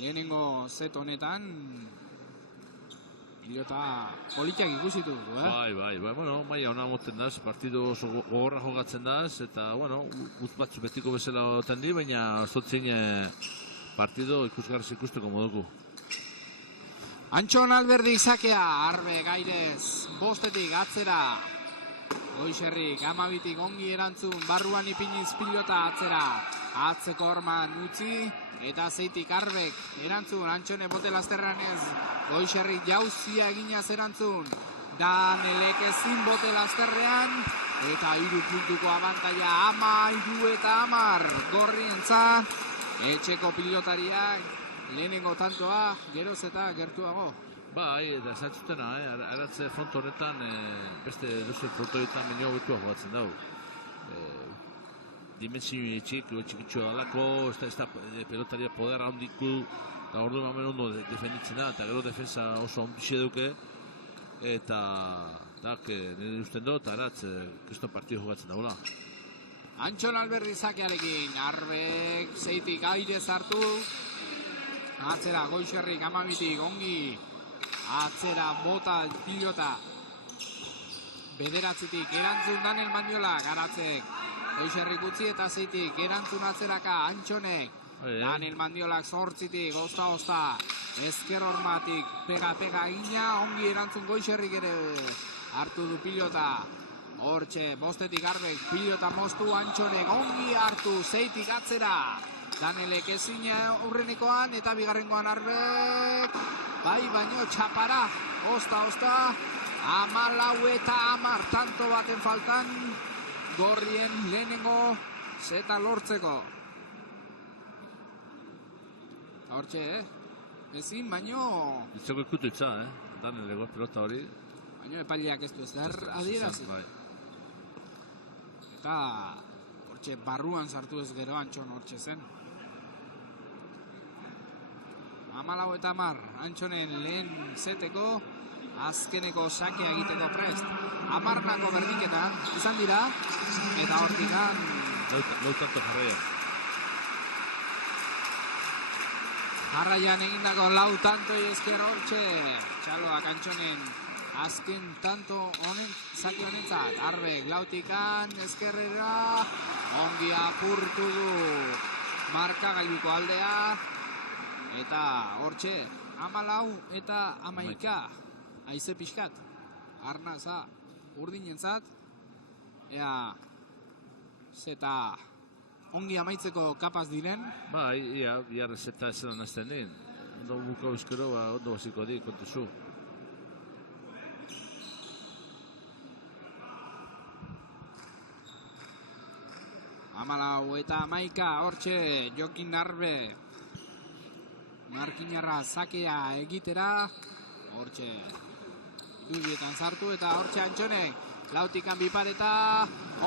Lehenengo set honetan, pilota politiak ikusitu dugu, Bai, bueno, maia hona moten daz, partidu oso gogorra jogatzen daz, eta, bueno, utz batzu betiko bezala oten di, baina zotzin partidu ikusgarriz ikusteko moduko. Antxon Alberdi izakea, Arbe gairez, bostetik atzera. Goixerrik, 12tik ongi erantzun, barruan ipiniz pilota atzera. Atzeko Horman utzi, eta zeitik Arbek erantzun, Antxone bote lasterran ez. Goixerrik jauzia eginaz erantzun. Danelek ezin bote lasterrean, eta 3 puntuko abantaia 13 eta 10. Gorrientza, etxeko pilotariak. Lehenengo tantoa, geroz eta gertuago. Bai, eta esatzutena, aratze front honetan, beste duzu front honetan menio betua jogatzen dugu. Dimensio txikitsua dalako, ez da pelotaria poderra hondiku, eta ordu mamen ondo defenditzen da, eta gero defensa oso ondixe duke, eta nire usten dut, aratz, kriston partidu jogatzen dagoela. Antxon Alberdi zakearekin, Arbek zeitik aire zartu, atzera Goixerrik 12tik ongi, atzera bota pilota, bederatzitik erantzun Daniel Mandiola, Garatzek, Goixerrik utzi eta zeitik erantzun atzeraka Antxonek, Daniel Mandiolak 8tik, osta, Esker Hormatik, pega egina, ongi erantzun Goixerrik ere hartu du pilota, hortxe, bostetik Arbek, pilota moztu Antxonek, ongi hartu, zeitik atzera, Danelek ezina aurrenekoan eta bigarrengoan Arbek, bai baino txapara, osta, 14 tanto baten faltan gorrien lehenengo zeta lortzeko. Hortxe, ezin, baino Itzeko ikutu itza, Danelego pelota hori. baino epaileak ez du ezer adierazi. Bai. Eta hortxe barruan sartu ez gero Antxon hortxe zen. 14 Antxonen lehen zeteko azkeneko sakea egiteko prest. 10nako berdinketan izan dira eta hortikan Lau tanto jarraian. jarraian egindako 4 tantoi esker hortxe txaloak Antxonen azken tanto honen zaki honentzat. Arbek lautikan eskerrera ongi apurtu du markagailuko aldea eta hortxe 14 eta 11 haize pixkat arnaza urdinentzat ea zeta ongi amaitzeko kapaz diren. Bai, ia, bihar zeta ezelan azten din. Ondo buka euskero, ondo basiko di, kontuzu. Amalau eta 11 hortxe Jokin Arbe Markinarra zakea egitera hortxe dubietan sartu eta hortxe Antxonek lautikan bipareta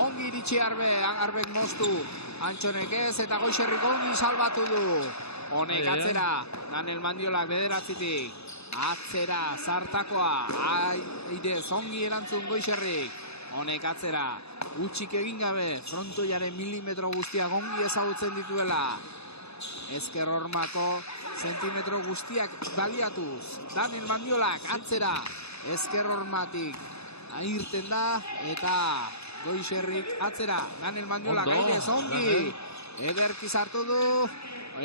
ongi iritsi Arbek moztu Antxonek ez eta Goixerrik ongi salbatu du honek atzera Danel Mandiolak bederatzitik atzera sartakoa aidez ongi erantzun Goixerrik honek atzera utxik egin gabe frontoiaren milimetro guztiak ongi ezagutzen dituela ezker hormako zentimetro guztiak baliatuz Danel Mandiolak atzera ezker hormatik irten da eta Goixerrik atzera Danel Mandiolak airez ongi ederki sartu du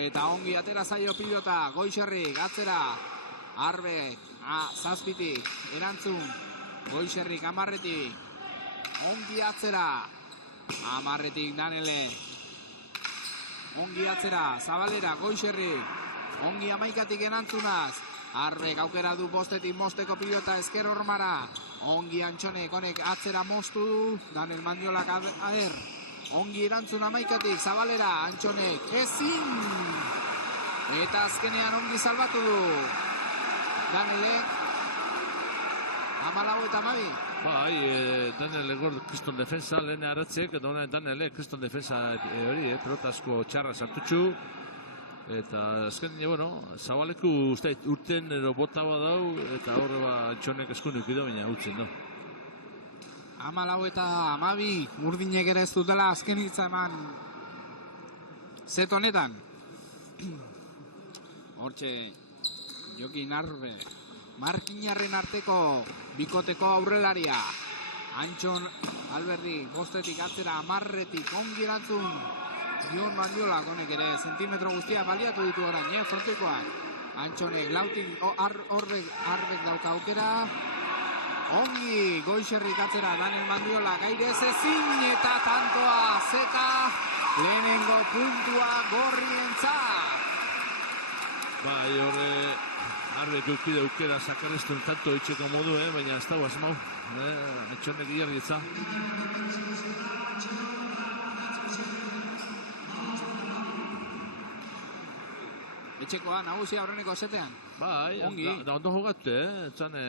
eta ongi atera zaio pilota Goixerrik atzera Arbe zazpitik erantzun Goixerrik 10etik ongi atzera 10etik Danele ongi atzera Zabalera Goixerrik ongi 11etik erantzunaz Arbek aukera du bostetik mosteko pilota ezker hormara ongi Antxonek honek atzera moztu du Danel Mandiolak ader ongi erantzun 11etik Zabalera Antxonek ezin eta azkenean ongi salbatu du Danelek 14 eta 12. Bai, Danel egor kriston defensa, lehen aratzek, eta hona Danele kriston defensa hori, pelota asko txarra sartutxu. Eta azken, Zabaleku uste urten ero bota badau, eta horre Antxonek eskunik ido, baina utzen do. 14 eta 12 urdinek ere ez dutela azken hitza eman zet honetan. Hortxe Jokin Arbe Markinarren arteko bikoteko aurrelaria Antxon Alberdi bostetik atzera 10etik ongi erantzun Jon Mandiolak honek ere zentimetro guztia baliatu ditu orain frontekoak Antxonek lautik Arbek dauka aukera ongi Goixerrik atzera Danel Mandiolak airez ezin eta tantoa zeta lehenengo puntua gorrientzat. Bai, horre Arbek eukide aukera sakarreztun tanto itxeko modu, baina ez dago asmau. Antxonek iarritza. Etxekoa nagusia aurreneko zetean. Bai, ongi. Da ondo jogatu, Etzan,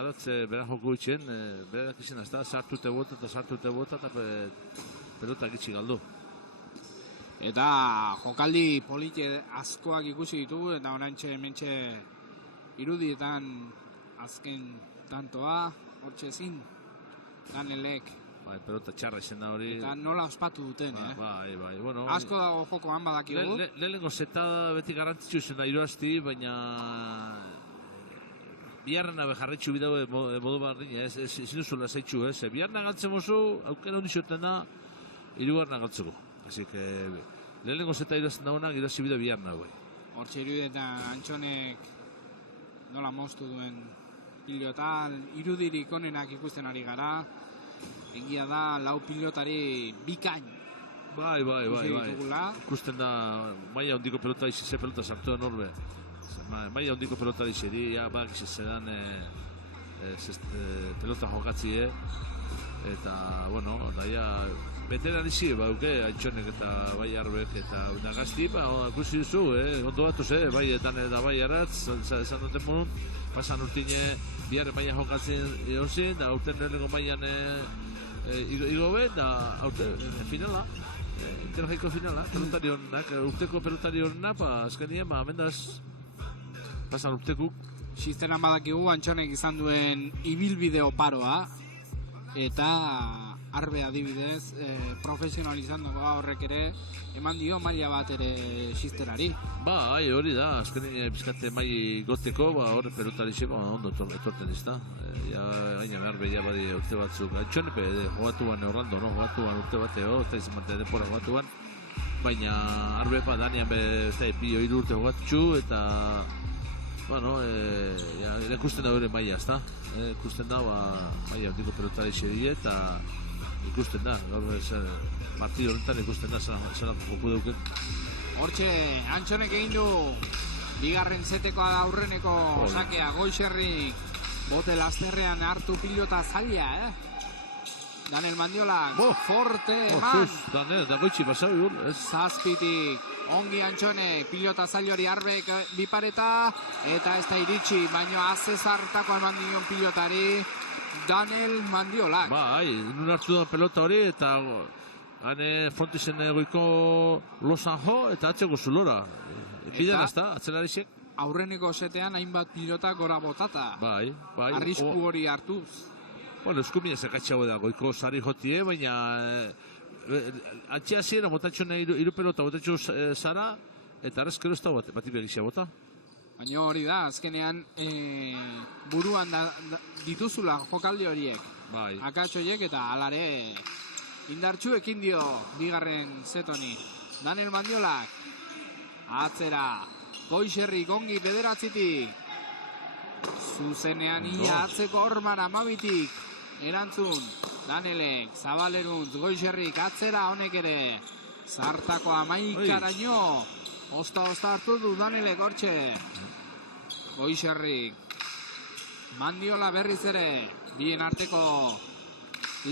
aratze bera joko itxen, berak izan azta, sartute bota eta pelotak itxi galdu. Eta jokaldi polite askoak ikusi ditugu eta oraintxe hementxe irudietan azken tantoa hortxe ezin Danelek Bai, pelota txarra izan da hori. eta nola ospatu duten, Bai, bueno. Asko dago jokoan badakigu. Lehenengo zeta beti garrantzitsu zen da iruazti, baina biharrena jarretxu bidau modu bardin, ezin duzula zaitxu, biharrena galtzen mozu, aukera honi zioten da, irugarrena galtzeko. Así que lehenengo zeta iruazten daunak, iruazti bidau biharrena, bai. Hortxe irudetan Antxonek nola moztu duen pilotan, irudirik onenak ikusten ari gara. Egia da, lau pilotari bikain. Bai. Ditugula. Ikusten da, maia hondiko pelota izi, ze pelota sartu den horbe. Maia hondiko pelota izi, bak izi zedan pelota jokatzie, eta, bueno, daia, beteran izi, bauke, Antxonek eta bai Arbek, eta Nagasti, ikusi duzu, ondo batuz, bai etan eta bai arratz, esan duten munun, pasan urtine, biharren maia jokatzen egon zen, da aurten lehenengo maian igo ben, da aurten finala, interjaiko finala, pelotari honak, urteko pelotari honak, azkenien, amendaz, pasan urtekuk. Sisteran badakigu Antxonek izan duen ibilbide oparoa, eta Arbe adibidez, profesionalizandoko horrek ere, eman dio maila bat ere sisterari. Hori da, azkenin bizkate mai goteko, horre pelotari xe, ondo etorten izta. Baina Arbe ja badi urte batzuk. Antxonepe jogatuan Orlando, jogatuan urte bateo, eta izan mante denpora jogatuan. Baina Arbe Danian pio hiru urte jogatutxu, eta bueno, ikusten da hori maila, ezta? Ikusten da, maila handiko pelotari xe die, eta ikusten da, gaur partido honetan ikusten da zelan joku duken. Hortxe, Antxonek egin du bigarren zetekoa da aurreneko sakea, Goixerrik bote lasterrean hartu pilota zaila, Daniel Mandiolak, forte eman. Daniel, da goitxi pasabi Zazpitik, ongi Antxonek, pilota zailori Arbek bipareta, eta ez da iritsi, baino azezartako eman dion pilotari, Daniel Mandiolak. Nun hartu da pelota hori, eta hane frontizen goiko losan jo, eta atzeko zulora. Bidean ez da, atzelarixek? Aurreneko setean hainbat pilota gora botata. Bai. Arrisku hori hartuz. Bueno, eskumina zekatxago da, goiko sari jotie, baina atxea ziren, botatxo iru pelota, botatxo zara, eta arrezkero ez da bat ibegizia bota. Baina hori da, azkenean buruan dituzula jokaldi horiek. Bai. Akatxoiek eta alare indartxu ekin dio bigarren zetoni. Daniel Mandiolak, atzera, Goixerrik ongi bederatzitik. Zuzenean ia atzeko horman amabitik. Erantzun, Danielek, Zabaleruntz, Goixerrik, atzera honek ere. Zartako amaikaraino. Osta hartu du Danielek hortxe. Goixerrik. Mandiola berriz ere. Bien arteko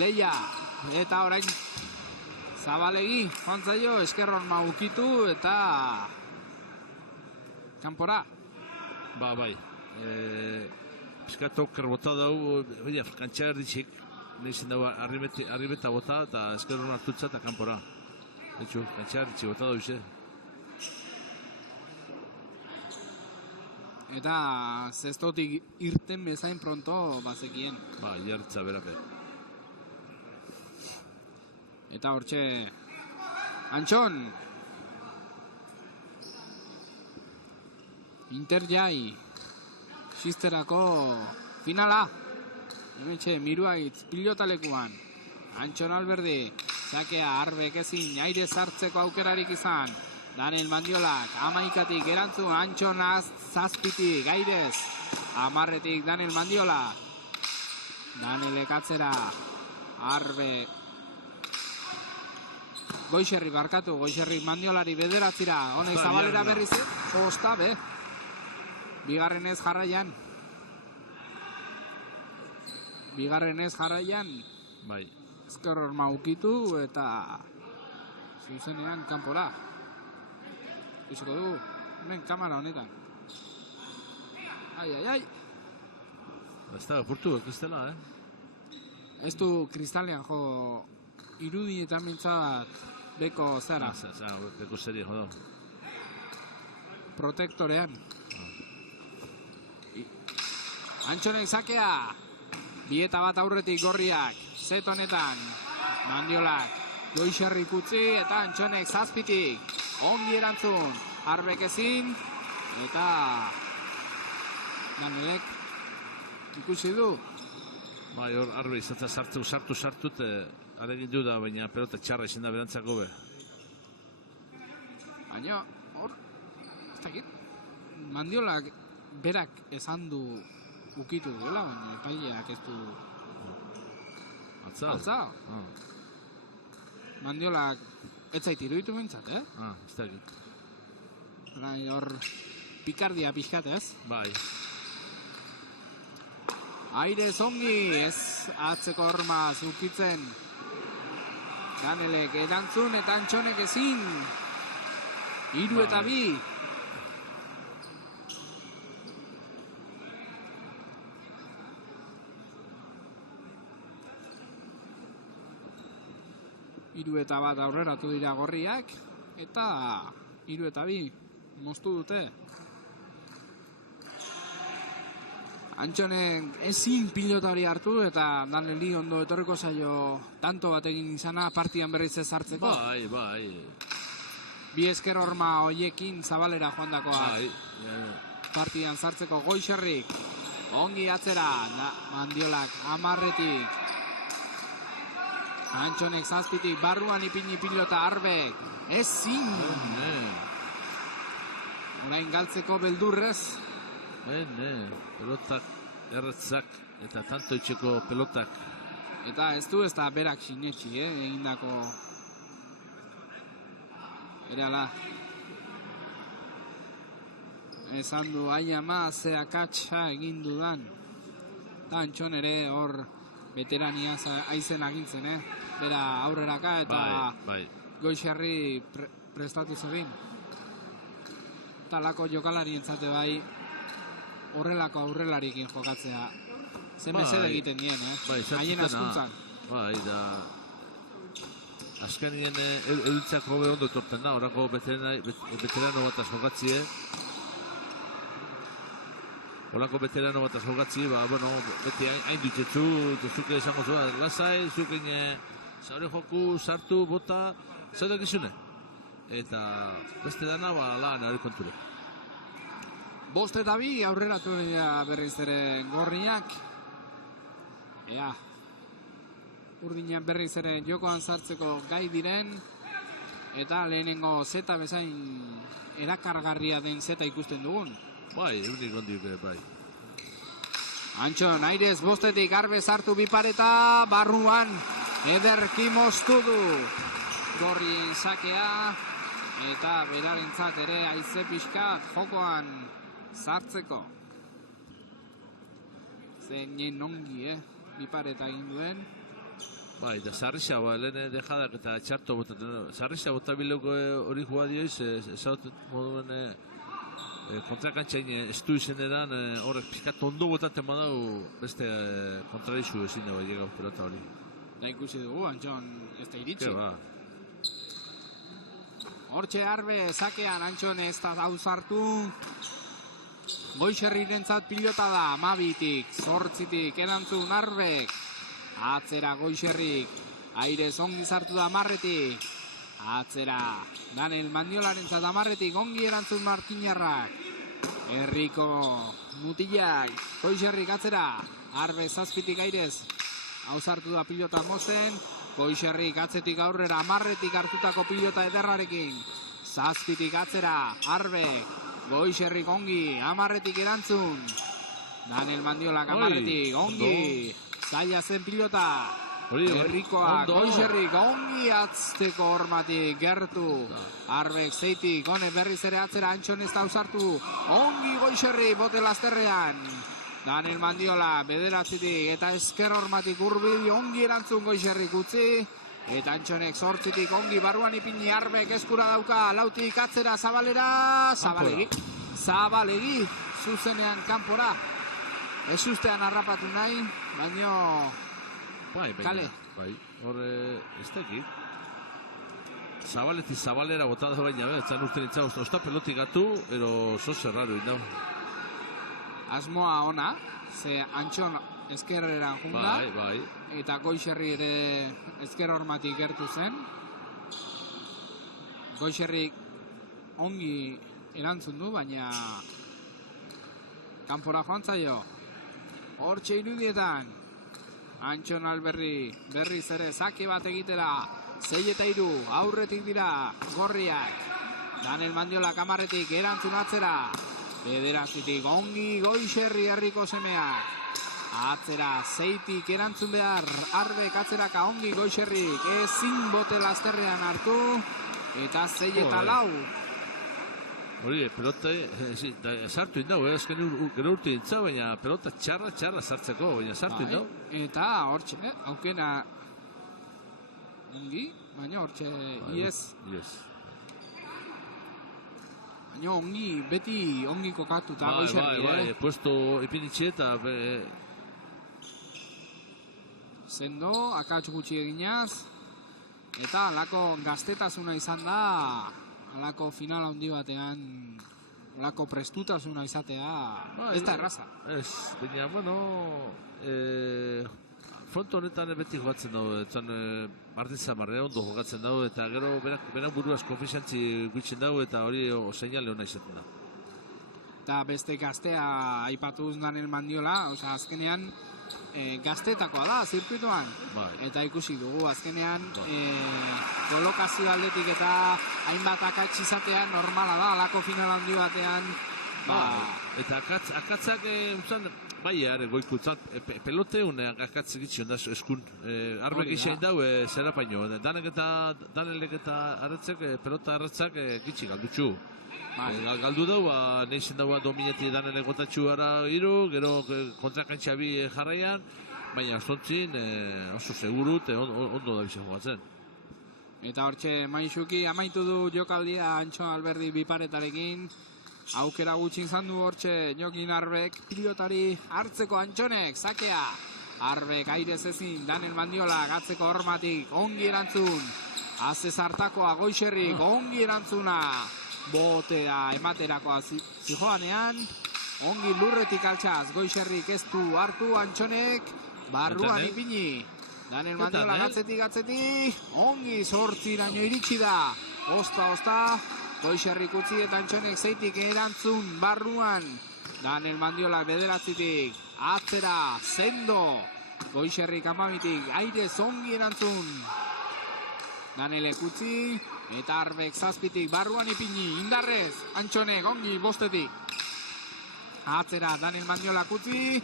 leia. Eta orain Zabalegi, joantzaio, eskerron maukitu eta kanpora. Bai. Piskatok kerbota dau, kantxa erditxik, neizien dago arribeta bota, eta eskerron hartutza eta kanpora. Etxu, kantxa erditxik bota dau ize. Eta zestotik irten bezain pronto bazekien. Jartza berape. Eta hortxe, Antxon, Inter jai, Sisterako finala, hementxe, Miruaitz, pilotalekuan, Antxon Alberdi, sakea Arbek ezin, aire sartzeko aukerarik izan, Daniel Mandiolak, amaikatik erantzun, Antxon zazpitik, airez, amarretik Daniel Mandiolak, Danielek atzera, Arbek, Goixerri barkatu, Goixerri Mandiolari bederatzira, honek Zabalera berriz, osta be, bigarrenez jarraian, Bai. ezker horma ukitu eta zuzenean kanpora. Iziko du, hemen kamera honetan. Ai. Ez da, purtu, ez dela, Ez du kristalean jo irudietan mintzat beko zara. Beko serie jodo. Protektorean. Antxonek zakea. Bieta bat aurretik gorriak. Zet honetan. Mandiolak. Goixerrik utzi eta Antxonek zazpitik. Ongi erantzun. Arbek ezin. Eta Danielek ikusi du. Bai, hor Arbe izatza sartu, alegin du da, baina pelota txarra izin da berantzako be. Baina, hor, ez dakit, Mandiolak berak esan du ukitu duela, baina epaileak ez du... Altza? Mandiolak ez zait iruditu bintzat, Ez dakit. Hor, pikardia pixkat, ez? Bai. Airez ongi, ez atzeko horma zukitzen. Danelek erantzun eta Antxonek ezin. 3-2. Hiru eta bat aurreratu dira gorriak, eta 3-2 moztu dute. Antxonen ezin pilota hori hartu, eta Daneli ondo etorriko zaio tanto bat egin izana partian berriz ez hartzeko. Bai. Bi esker horma hoiekin Zabalera joandakoak. Partidan sartzeko Goixerrik. Ongi atzera, Mandiolak 10-etik. Antxonek 7-tik, barruan ipini pilota Arbek. Ezin! Orain galtzeko beldurrez. Pelotak erretzak eta tanto itxeko pelotak. Eta ez du ez da berak sinetxi, egindako. Erala. Esan du aiama ze akatsa egin dudan. Eta Antxon ere hor veterania aizen agintzen, Bera aurreraka eta bai. Goixarri prestatu zegin. Eta lako jokalari entzate bai horrelako aurrelarikin jokatzea. Zemezede egiten dien, haien askuntzan. Bai, da... Azkenien edutzak hobe ondo torten da, horako veterano bat jokatzie. Horako veterano bat jokatzie, beti hain dutzetzu, zuke esango zua, lasai, zuke zaure joku, sartu, bota, zaudek izune. Eta beste dana, lan hori konture. 5-2 aurreratu dira berriz ere gorriak. Ea, urdinean berriz ere jokoan sartzeko gai diren. Eta lehenengo zeta bezain erakargarria den zeta ikusten dugun. Bai, urdik ondik, bai. Antxon, Airez 5-etik Arbe sartu bipareta, barruan ederki moztu du. Gorrien sakea. Eta berarentzat ere haize pixkat jokoan sartzeko. Zeinen ongi, bipareta egin duen. Bai, da Sarrisa, lehen dejadak eta txarto botaten. Sarrisa botabileko hori joa dioiz, ezaut moduen kontrakantzain estu izen edan, horrek pixkat ondo botaten badau beste kontradizu ezin dago llegau pelota hori. Da ikusi dugu, Antxon ez da iritsi. Ba. Hortxe Arbe, sakean Antxon ez da dauzartu. Goixerrirentzat pilota da, 12-tik, 8-tik, erantzun Arbek. Atzera Goixerrik, Airez ongi sartu da 10-etik. Atzera, Daniel Mandiolarentzat 10-etik, ongi erantzun Martinarrak. Herriko mutilak, Goixerrik atzera, Arbe 7-tik Airez. Hau sartu da pilota mozen, Goixerrik atzetik aurrera 10-etik hartutako pilota ederrarekin. 7-tik atzera, Arbek. Goixerrik ongi, 10-etik erantzun. Daniel Mandiolak 10-etik, ongi. Zaila zen pilota. Herrikoak, Goixerrik ongi atzteko hormatik gertu. Arbek 6-tik, hone berriz ere atzera Antxon ez da usartu. Ongi Goixerrik bote lasterrean. Daniel Mandiola 9-tik eta esker hormatik hurbil ongi erantzun Goixerrik utzi. Eta Antxonek 8-tik ongi barruan ipini Arbek eskura dauka. 9-tik atzera Zabalera. Zabalegi zuzenean kanpora. Ez ustean harrapatu nahi, baino kale. Bai, horre ez tekik. Zabaletik Zabalera botada baina, etzan urten itza, osta pelotik gatu, ero zoze raro indau. Asmoa ona, ze Antxon eskerreran junda, bai. Eta Goixerri ere esker hormatik gertu zen. Goixerrik ongi erantzun du, baina kanpora joan zaio. Hortxe irudietan, Antxon Alberri berriz ere zake bat egitera. 6-3, aurretik dira gorriak. Daniel Mandiola 10-etik erantzun atzera. 9-tik ongi Goixerri herriko semeak. Atzera 6-tik erantzun behar. Arbek atzeraka ongi Goixerrik. Ezin bote lasterrean hartu. Eta 6-4. Hori, pelota, sartu indau, azken gero urte dintza, baina pelota txarra sartzeko, baina sartu indau. Eta hortxe, aukena ongi, baina hortxe, iez. Baina ongi, beti ongi kokatuta Goizerri, Bai, puesto ipinitxe eta... Sendo, akatsu gutxi eginaz, eta alako gaztetasuna izan da, alako final handi batean, alako prestutasuna izatea, ez da erraza. Ez, baina, bueno, fronto honetan beti jokatzen dago, Martin Zamarrea ondo jokatzen dago, eta gero berak buruaz konfiziantzi guitzen dago, eta hori seinale hona izaten da. Eta beste gaztea aipatuz Daniel Mandiola, azkenean, gaztetakoa da, zirkuituan. Eta ikusi dugu, azkenean, kolokazio aldetik eta hainbat akats izatea normala da, alako final handi batean. Eta akatzak, bai, goiku, pelote unean akatz egitzion da eskun. Arbek izan dau, zera paino. Danelek eta arretzek, pelota arretzak gitzi galdutxu. Galdu dau, neizen daua domineti Danelek gotatxu gara iru, gero kontrakantxa bi jarraian, baina ostontzin oso seguru eta ondo da bizi jogatzen. Eta hortxe Maixuki amaitu du jokaldia Antxon Alberdi biparetarekin, aukera gutxin zandu hortxe Jokin Arbek pilotari hartzeko Antxonek, sakea. Arbek airez ezin, Daniel Mandiola gatzeko hormatik, ongi erantzun. Haze zartakoa Goizerrik, ongi erantzuna. Botea ematerakoa zijoanean, ongi lurretik altxaz, Goizerrik ez du hartu Antxonek, barruan ipini. Daniel Mandiola gatzetik, ongi zortziraino iritsi da. Osta, Goizerrik utzi eta Antxonek zeitik erantzun barruan. Daniel Mandiola bederatzitik, atzera, Sendo. Goizerrik amabitik, airez ongi erantzun. Danielek utzi, eta Arbek zazpitik barruan ipini, indarrez, Antxonek ongi bostetik. Atzera, Daniel Mandiola utzi,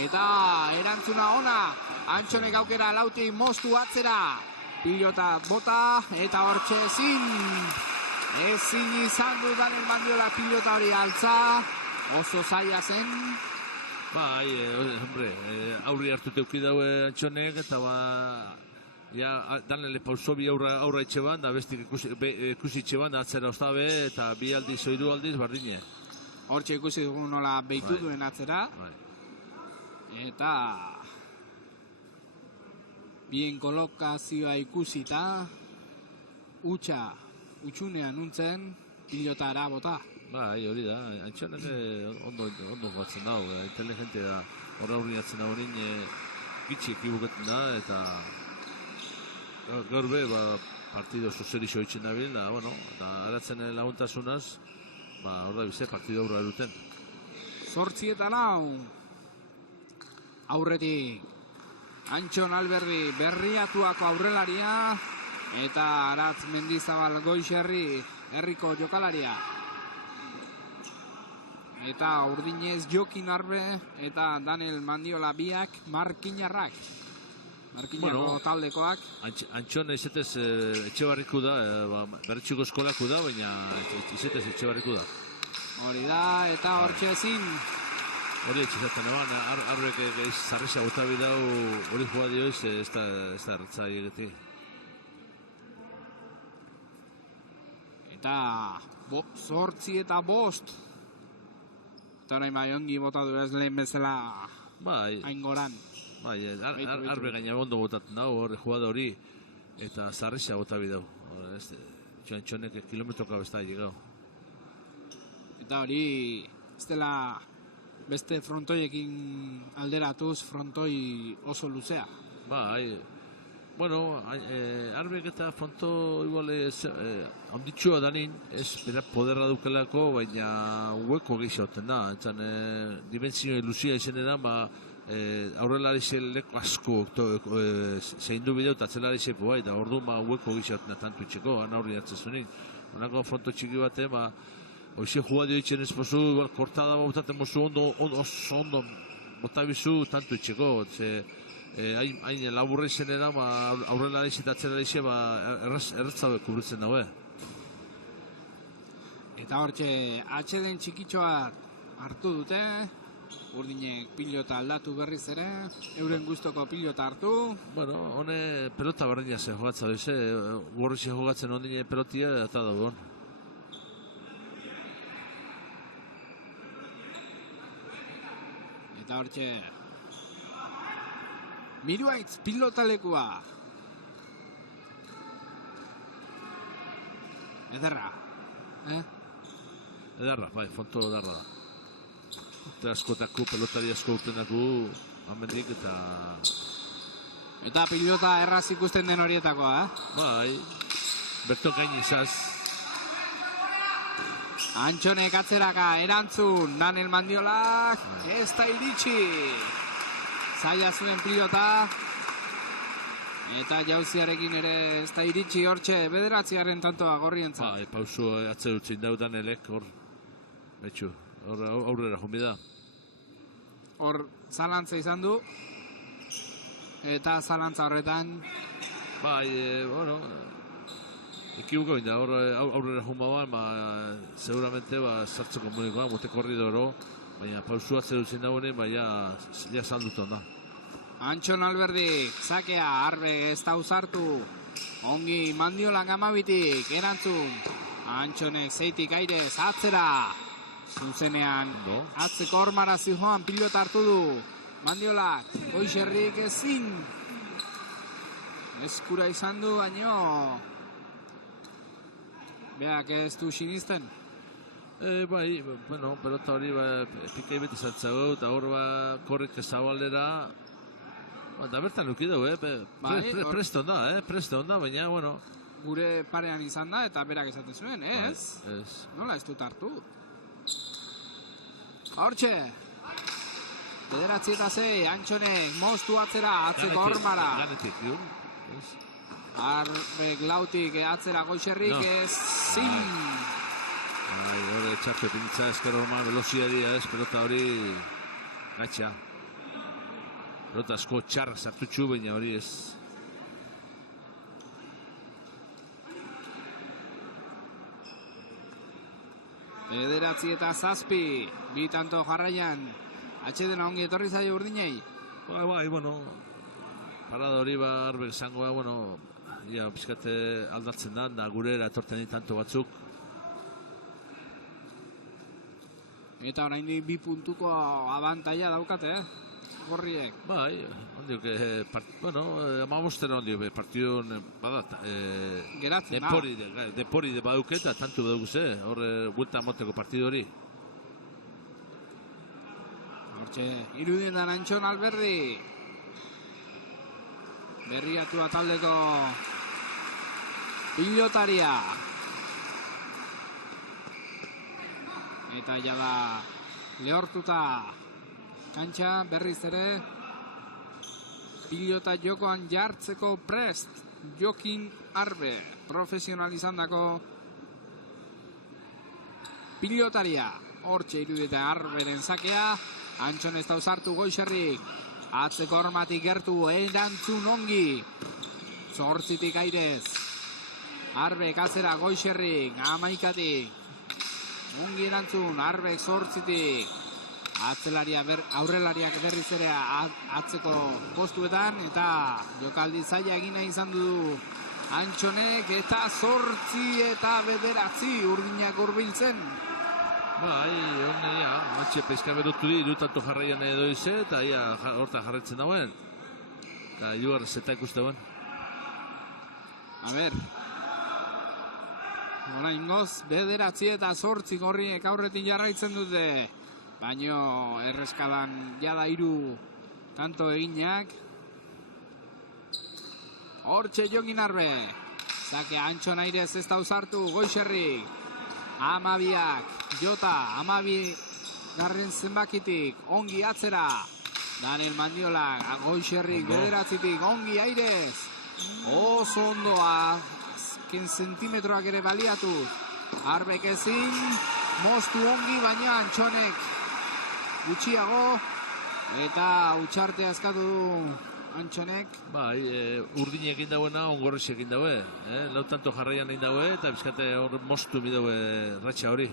eta erantzuna ona, Antxonek aukera lautik moztu atzera. Pilota bota, eta hortxe ezin izan du Daniel Mandiola pilota hori altza, oso zaila zen. Bai, hombre, aurri hartu teuki daue Antxonek, eta Danele pauso bi aurra etxe ban, da bestik ikusi etxe ban, atzera ostabe, eta bi aldiz, oiru aldiz, bardine. Hortxe ikusi dugu nola behitu duen atzera. Eta bien kolokazioa ikusita, utxunean nuntzen, pilotara bota. Bai, hori da, Antxonek ondo jokatzen dago, inteligente da, horra aurriatzen da horin gitxi ekibukatzen da, eta gaur be, partido zuzerixo itxin dabil, da, aratzen laguntasunaz, hor da bize, partido aurra eruten. 8-4, aurretik, Antxon Alberdi berriatuako aurrelaria, eta Aratz Mendizabal Goizerri herriko jokalaria. Eta urdinez Jokin Arbe eta Daniel Mandiola biak markinarrak. Markinarro taldekoak. Antxon izetez etxe barriku da, berritxuko eskolako da, baina izetez etxe barriku da. Hori da, eta hortxe ezin. Hori etxizaten eban, Arbek zarreza gota bidau hori joa dioiz, ez da erratza egetik. Eta 8-5. Eta orain bai ongi bota du ez lehen bezala aingoran. Bai, Arbe gaina ondo botatzen dago, hori joa da hori, eta zarreza gota bidau. Txonek kilometroka besta llegau. Eta hori, ez dela beste frontoiekin alderatuz, frontoi oso luzea. Bai, bueno, Arbek eta fronto igual onditxua danin, ez bera poderra dukelako, baina hueko gehiagoten da. Dimensio luzia izen edan, aurrelari zeleko asko zein du bideo eta atzelari zepo bai, da ordu hueko gehiagoten tantu itxeko, aurri atzezunik. Honako fronto txiki bate, hoize jugadio itxen espozu, kortada botaten mozu oso ondo botabizu tantu itxeko, hain laburra izen edan, aurrelari eta atzelari ze, erretzabe kubritzen daue. Eta hortxe, atxeden txikitxoa hartu dute, urdinek pilota aldatu berriz ere, euren gustoko pilota hartu. Bueno, hone pelota berdina zen jogatza doize, gorrixe jogatzen ondine pelotia eta dagoen. Eta hortxe, Miruaitz pilotalekua. Ederra, Edarra, bai, fonto edarra da. Eta askotako pelotari asko urtenako amendik Eta pilota erraz ikusten den horietakoa, Bai, berto gain izaz. Antxonek atzeraka erantzun, Daniel Mandiolak, ez da iritsi. Zaila zuen pilota. Eta jauziarekin ere ez da iritsi hortxe, 9. tantoa gorrientzat. Bai, pauso atze utzin dau Danelek, hor, betxu, hor aurrera jumbi da. Hor zalantza izan du. Eta zalantza horretan, Bai, bueno, ekibuko binda, hor aurrera jumba seguramente sartzeko komunikoa, mote korridoro, baina pausu atze utzin dagoen, baina ja salduton da. Antxon Alberdik, zakea, Arbe ez da uzartu. Ongi Mandiolak amabitik, erantzun. Antxonek zeitik airez, atzera. Zuzenean, atzeko hormara zijoan pilota hartu du. Mandiolak, Goixerrik ezin. Eskura izan du, baino. Beak ez du sinisten. Bai, bueno, pelota hori pikai beti zantzau, eta hor korrik ezabaldera, da bertan nuki dugu, presto onda, baina, bueno. Gure parean izan da, eta berak esaten zuen, ez? Ez. Nola ez dut hartu? Hortxe! 9-6, Antxonek moztu atzera, atzeko hormara. Ganetik, diun. Arbek lautik atzera Goixerrik ezin. Hore txartu epinitza ezker horma veloziadia ez, pelota hori gatxa. Pelota asko txarra zartutxu, baina hori ez. Bederatzi eta 7, 2 tanto jarraian. Atxedena ongi etorri zaio urdinei. Bai, bueno, parada hori Arbek izangoa, bueno, ja, pizkate aldatzen da gurera etorten dit tanto batzuk. Eta oraindik 2 puntuko abantaila daukate, gorriek. Bai, ondiok, bueno, amabostera ondiok, partidun, badat, Geratzen da. depori de baduketa, tantu badukuse, horre buelta moteko partidu hori. Hortxe, irudietan Antxon Alberdi. Berriatua taldeko pilotaria. Eta jada lehortuta kantxa berriz ere pilota jokoan jartzeko prest Jokin Arbe, profesional izandako pilotaria. Hortxe irudietan Arberen zakea, Antxon ez da uzartu Goixerrik, atzeko hormatik gertu, erantzun ongi, 8tik airez, Arbek atzera Goixerrik, 11tik, ongi erantzun, Arbek 8tik, aurrelariak berriz ere atzeko postuetan, eta jokaldi zaila egina izan du Antxonek, eta 8 eta 9 urdinak hurbiltzen. Bai, ja, matxe peska berotu di, tanto jarraian edo ize, eta ia horta jarretzen dagoen. Eta jugar zeta ikuste dagoen. A ber, oraingoz, 9 eta 8 gorriek aurretik jarraitzen dute. Baino erreskadan jada 3 tanto eginak. Hortxe Jokin Arbe. Zake Antxon airez ez da uzartu, Goixerrik. 12ak, Jota, 12 garren zenbakitik, ongi atzera. Daniel Mandiolak, Goixerrik, 9tik, ongi airez. Oso ondoa, azken zentimetroak ere baliatu. Arbek ezin, moztu ongi, baina Antxonek gutxiago. Eta utxartea eskatu du Antxonek. Bai, urdine egin dauena, ongorriz egin daue. Lau tanto jarraian egin daue, eta bizkate hor mostu mi daue ratxa hori.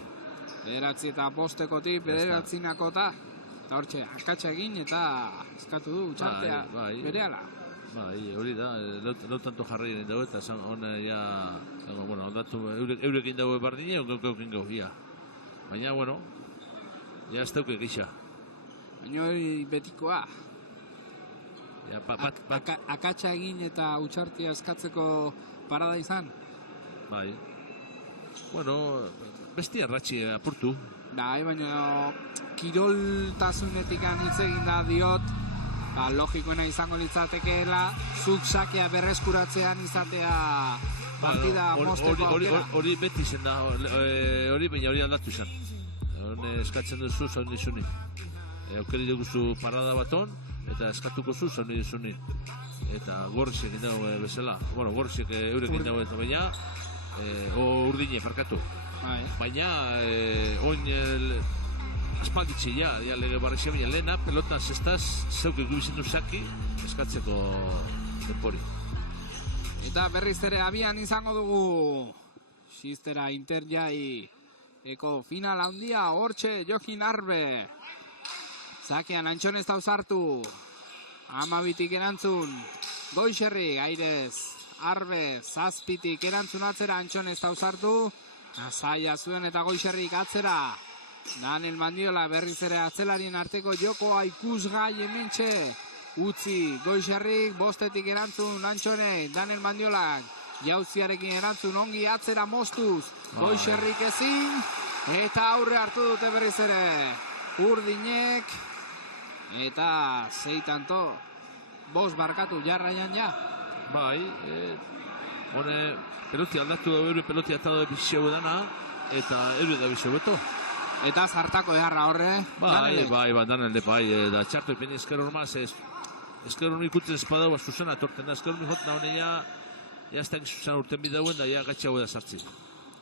9-5 bederatzinakota. Eta hortxe, akatsa egin eta eskatu du txartea berehala. Bai, hori da, lau tanto jarraian egin daue, eta ja, bueno, ondatu, eurek egin daue bardine, egin gau, ia. Baina, bueno, ja ez dauke gisa. Baina hori betikoa. Ja, Akatsa egin eta utxartia eskatzeko parada izan. Bai. Bueno, bestia ratxi apurtu. Bai, baina kiroltasunetik hitz egin da diot, logikoena izango litzatekeela, zuk sakea berreskuratzean izatea partida mosteko aukera. Hori beti zen da, hori aldatu izan. Hone eskatzen duzu zaun dizuni. Aukeri duguzu parada baton, eta eskatuko zu zaun dizuni. Eta gorriz egin dago bezala. Bueno, gorriz eurek egin dago baina, urdine farkatu. Baina, oin aspalditxe ja lege barrexia baina lehena, pelota zestaz, zeuk ikubizen du saki, eskatzeko denpori. Eta berriz ere abian izango dugu Xistera Interjai eko final handia, hortxe Jokin Arbe. Zakean Antxon ez da usartu. 12tik erantzun. Goixerri, Airez, Arbe, 7tik erantzun atzera, Antxon ez da usartu. Zaila zuen eta Goixerrik atzera. Daniel Mandiola berriz ere atzelarien arteko jokoa ikusgai hementxe. Utzi Goixerrik, 5tik erantzun Antxonek, Daniel Mandiolak jauziarekin erantzun ongi atzera mostuz. Goixerrik ezin eta aurre hartu dute berriz ere urdinek eta 6 tanto 5 barkatu jarraian ja. Bai, hone peloti aldatu da eure peloti atado de bizio dana eta eure da bizio beto. Eta zartako beharra horre. Bai, Daniel, da txartu epeni esker hormaz esker hori ikutzen espadau Susana torten da, esker hori hotna honeia ja ez da Susana urten bidauen da ja gatxago da sartzi.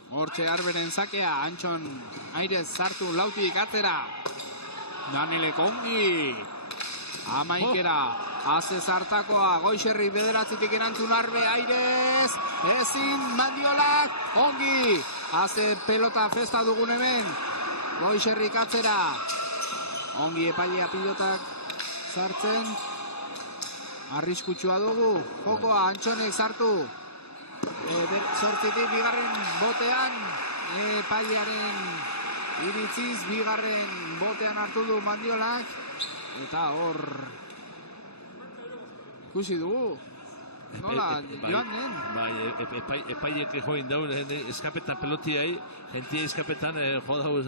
Hortxe Arberen zakea, Antxon Airez sartu lautik atzera. Danielek ongi. Amaikera, haze zartakoa, Goixerri 9tik erantzun Arbe, Airez, ezin Mandiolak, ongi. Haze pelota festa dugun hemen, Goixerrik atzera. Ongi epailea pilotak sartzen. Arriskutsua dugu, jokoa Antxonek sartu. 8tik bigarren botean, epailearen iritziz bigarren botean hartu du Mandiolak. Eta hor ikusi dugu. Nola joan den? Bai, epailek join daun eskapetan pelotiai, gentia eskapetan jodau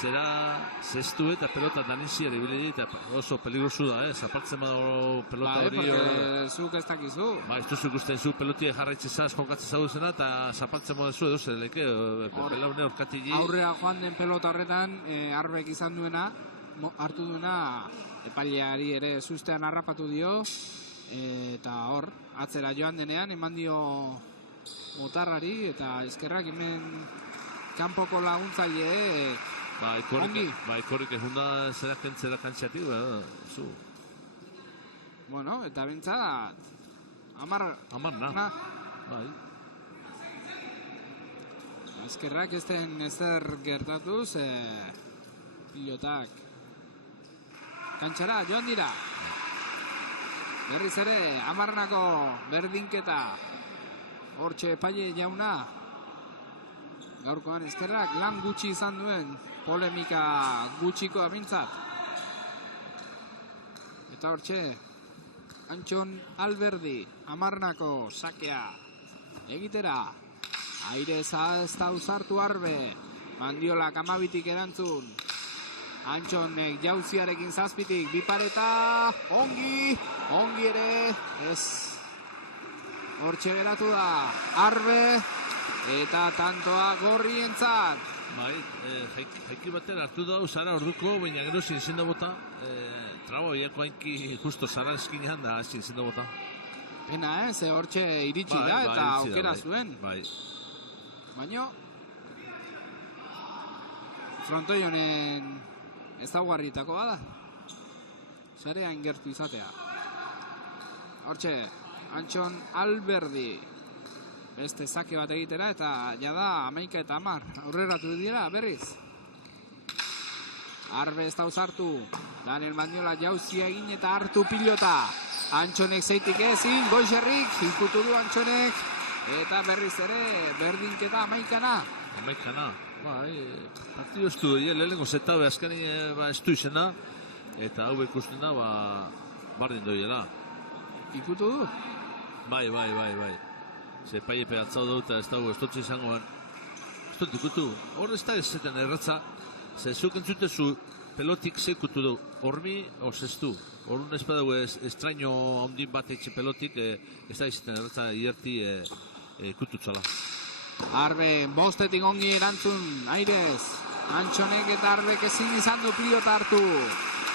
zera zestu eta pelota daniziari biledi eta oso peligrosu da, zapartzen badago pelota hori. Porque zuk ez dakizu. Ba, ez duzu ikusten zu pelotia jarraitzen zaz, jokatzen zauduzena eta zapartzen modezu edo zeleke, pelaune orkatili. Aurrea joan den pelota horretan, Arbek izan duena, hartu duena epaileari ere sustean harrapatu dio, eta hor, atzera joan denean, eman dio motarrari, eta eskerrak hemen kanpoko laguntzaile ikorrik ez hunda zera kantxatik, zu. Bueno, eta bentsat, Amarna. Bai. Eskerrak ez den ezer gertatuz, pilotak kantxara joan dira. Berriz ere, Amarnako berdinketa. Hortxe epaile jauna. Gaurkoan eskerrak lan gutxi izan duen, polemika gutxiko abintzat. Eta hortxe, Antxon Alberdi, Amarnako sakea egitera. Airez ez da usartu Arbe, Mandiolak 12tik erantzun. Antxonek jauziarekin 7tik, bipareta, ongi ere, ez. Hortxe geratu da, Arbe, eta tantoa gorrientzat. Bai, jaiki batera hartu da Zara orduko, baina gero zintzen da bota, trabo biako hainki justo Zara eskinean da zintzen da bota. Pena, ze hortxe iritsi da eta aukera zuen. Bai. Baina, frontoi honen ezaugarrietakoa da. Sarean gertu izatea. hortxe, Antxon Alberdi. Beste zake bat egitera eta jada 11:10 aurreratu dira berriz. Arbe ez da uzartu. Daniel Mandiola jauzia egin eta hartu pilota. Antxonek zeitik ezin, Goixerrik, ikutu du Antxonek. Eta berriz ere, berdinketa 11:10. 11:10. Partidu ez du, lehenengo zeta, azkenin ez du izena. Eta hau ikusten da, bardin doiela. Ikutu du? Bai. Ze paie pegatzau dut eta ez dago, ez dut izangoan. Ez dut ikutu. Hor ez da ez zeten erratza. Ze zuk entzutezu pelotik zeikutu du. Hormi, hoz ez du. Horun ez badago estraño ondin bat etxe pelotik, ez da izaten erratza ierti ikututzala. Arbe, bostetik ongi erantzun, Airez. Antxonek eta Arbek ezin izan du pilota hartu.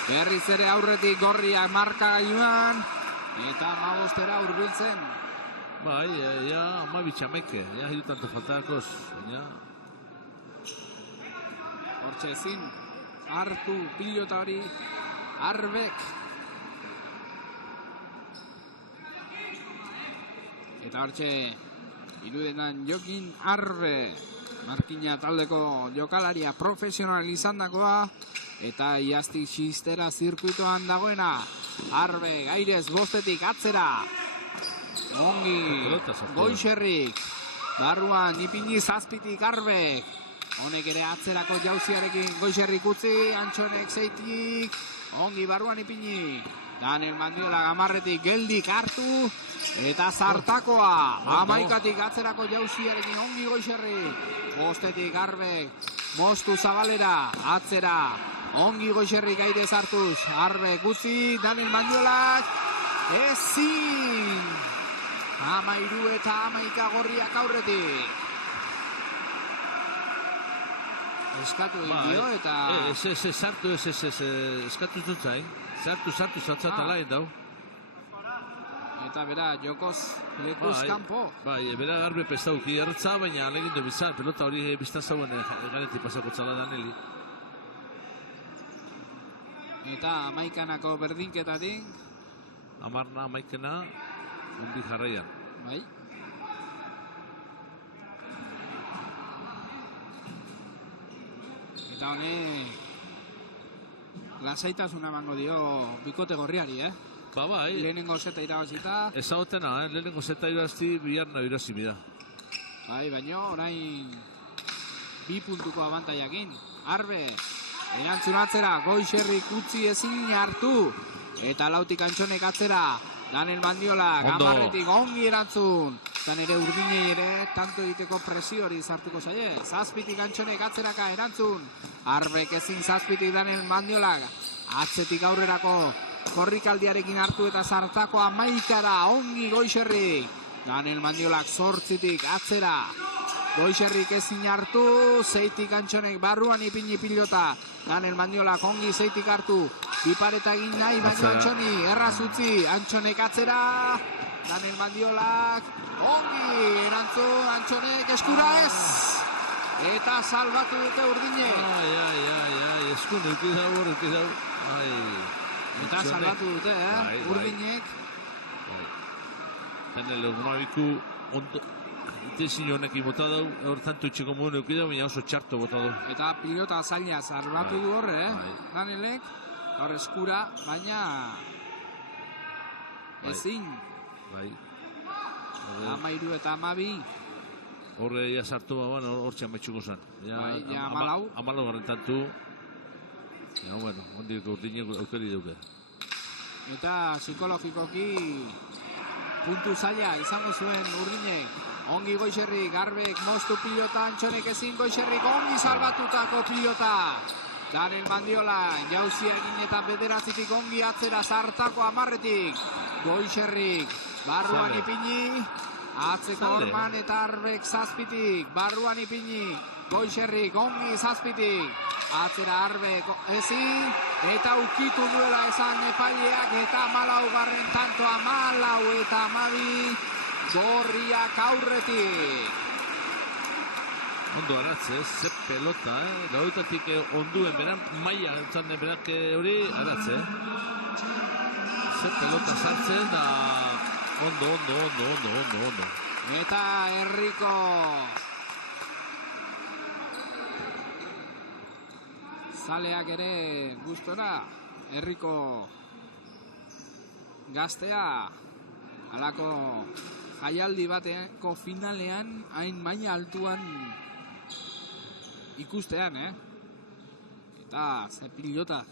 Berriz ere aurretik Gorriak markagailuan. Eta 15 hurbiltzen. Bai, ja, 12:11, ja, hiru tanto faltakoz, baina... Hortxe ezin, hartu pilota hori, Arbek. Eta hortxe, irudenan Jokin Arbe. Markina taldeko jokalaria profesional izandakoa. Eta iaztik xistera zirkuitoan dagoena. Arbe, Airez bostetik atzera. Ongi, Goixerrik. Barruan, ipini zazpitik Arbek. Honek ere atzerako jauziarekin Goixerrik utzi. Antxonek zeitik. Ongi, barruan ipini. Daniel Mandiola gamarretik geldik hartu. Eta zartakoa. 11:00 atzerako jauziarekin ongi Goixerrik. Bostetik Arbek. Mostu zabalera, atzera. Ongi Goixerrik Airez hartuz. Arbek utzi, Daniel Mandiolak. Ezin. 13 eta 11 Gorriak aurretik. Eskatu egin dio eta... Sartu, eskatu zutzain. Sartu, zatzatalain dau. Eta bera, jokoz, lekuz kanpo. Bai, bera Arbe pestauki ertza, baina alegin du bizar, pelota hori biztan zauen ganetik pasako txala Daneli. Eta 11:00 berdinketatik. 11:00, ondi jarraian. Bai. Eta honi lasaitasuna emango dio bikote Gorriari, Bai. Lehenengo zeta irabazita. Ezagotena, lehenengo zeta irabazti, biharna irazi bida. Bai, baina orain 2 puntuko abantaiakin. Arbe, erantzun atzera, Goixerrik utzi ezin hartu. Eta lautik Antxonek atzera. Daniel Mandiola, gamarretik ongi erantzun. Eta nire urdinei ere, tanto egiteko presio hori zartuko zaie. Zazpitik Antxonek atzeraka erantzun. Arbek ezin zazpitik Daniel Mandiola. Atzetik aurrerako korrikaldiarekin hartu eta zartako 11:00 ongi Goixerrik. Daniel Mandiolak 8tik atzera. Goixerrik ezin hartu, zeitik Antxonek barruan ipini pilota. Daniel Mandiolak ongi zeitik hartu. Bipareta egin nahi, baina Antxoni erraz utzi. Antxonek atzera. Daniel Mandiolak ongi erantzun, Antxonek eskura ez. Eta salbatu dute urdine. Ai, eskun eukidau. Eta salbatu dute, urdinek. Zanele urmabiku ondo itezin honekin bota dau, hortantu itxeko moen eukidau, baina oso txarto bota dau. Eta pilota zaila salbatu du horre, Danelek. Hor eskura, baina ezin. Bai. 13 eta 12. Horre ja sartu baban hor txametxuko zen. Bai, ja 14. 14 garrantantu. Ja, bueno, ondik urdinek aukeri duke. Eta psikologikoki puntu zaila izango zuen urdinek. Ongi Goixerrik, Arbek moztu pilota, Antxonek ezin Goixerrik ongi salbatutako pilota. Daniel Mandiola, jauzia egin eta bederatzitik ongi atzera zartako 10-etik. Goixerrik, barruan ipini. Atzeko Orman eta Arbek 7tik, barruan ipini. Goixerrik ongi 7tik. Atzera Arbek ezin. Eta ukitu duela esan epaileak eta 14 tanto 14 eta 12. Gorriak aurretik. Ondo aratze, ze pelota, Gaudetatik onduen beran, maia entzan den berak hori aratze. Ze pelota sartzen da Ondo. Eta herriko zaleak ere gustora, herriko gaztea halako jaialdi bateko finalean hain maila altuan ikustean, Eta ze pilota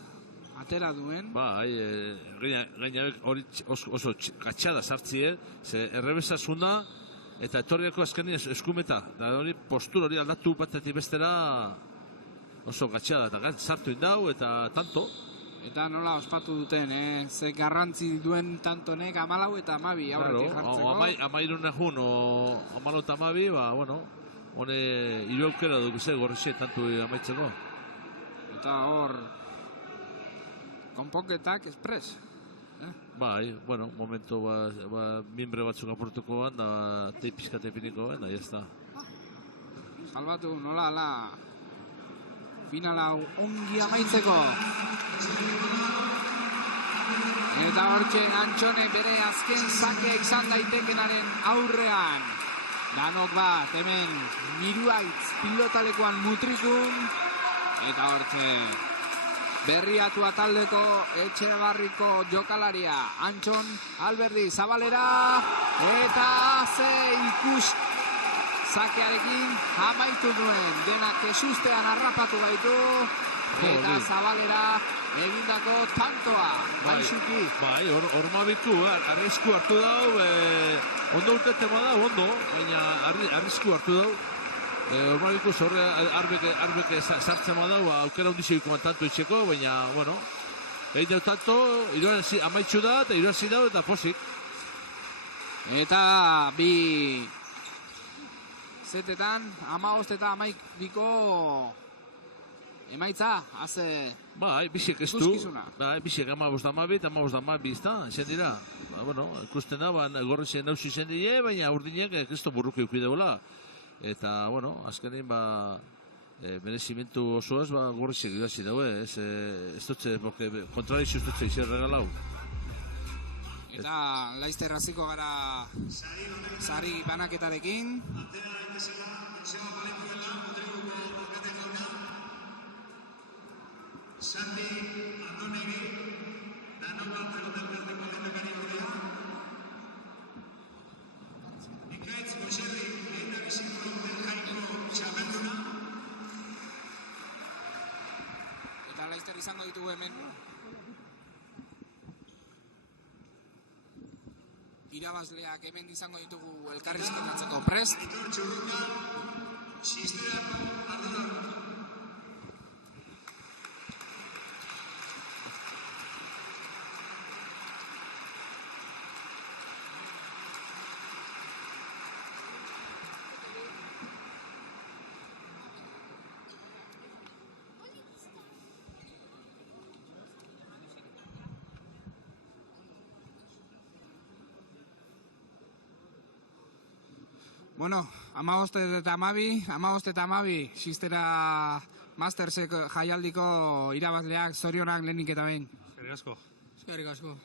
atera duen. Gaina hori oso gatxada sartzie, ze errebesasuna eta etorriako azkenin eskumeta, da hori postura hori aldatu batetik bestera oso gatxada, eta sartu indau eta tanto. Eta nola ospatu duten, ze garrantzi duen tantonek 14 eta 12 aurretik jartzeko. Amairun egun, o 14 eta 12, bueno, hone hiru aukera du bize gorrixe tantu amaitzeko. Eta hor, konponketak espres. Bueno, momento mimbre batzuk apurtuko ban, da teipizkate piniko ban, da jazta. Salbatu nola ala finala ongi amaitzeko. Eta hortxe Antxonek bere azken sake izan daitekenaren aurrean. Danok bat, hemen Miruaitz pilotalekuan mutrikun. Eta hortxe berriatua taldeko Etxebarriko jokalaria. Antxon, Alberdi, Zabalera. Eta ze ikus sakearekin amaitu duen. Denak esustean harrapatu gaitu. Eta Zabalera egindako tantoa. Baixuki. Ormabiku, arrisku hartu dau. Ondo urtetema da, ondo. Baina arrisku hartu dau. Ormabiku zorre arbeke sartzen badau, aukera hundizeko tanto itxeko, baina, bueno, egin dau tanto, amaitxu da, eta irazi dau, eta posik. Eta bi zetetan, 15 eta 12ko emaitza, haze bisek ez du. ikuskizuna. Bisek 15-12, eta 15-12 izta, izan dira. Bueno, ikusten da, gorrizien nauzu izan dira, baina urdinek ez du burruko eukideula. Eta, bueno, azkenein, merezimentu osoaz, gorrizek irazi daue, ez dutze, kontrarizu ez dutze izan regalau. Eta laizter hasiko gara sari banaketarekin. Eta laizter izango ditugu hemen irabazleak hemen izango ditugu elkarrizketatzeko prest. Bueno, 15 eta 12, Sistera Mastersek jaialdiko irabazleak zorionak lehenik eta behin. Eskerrik asko.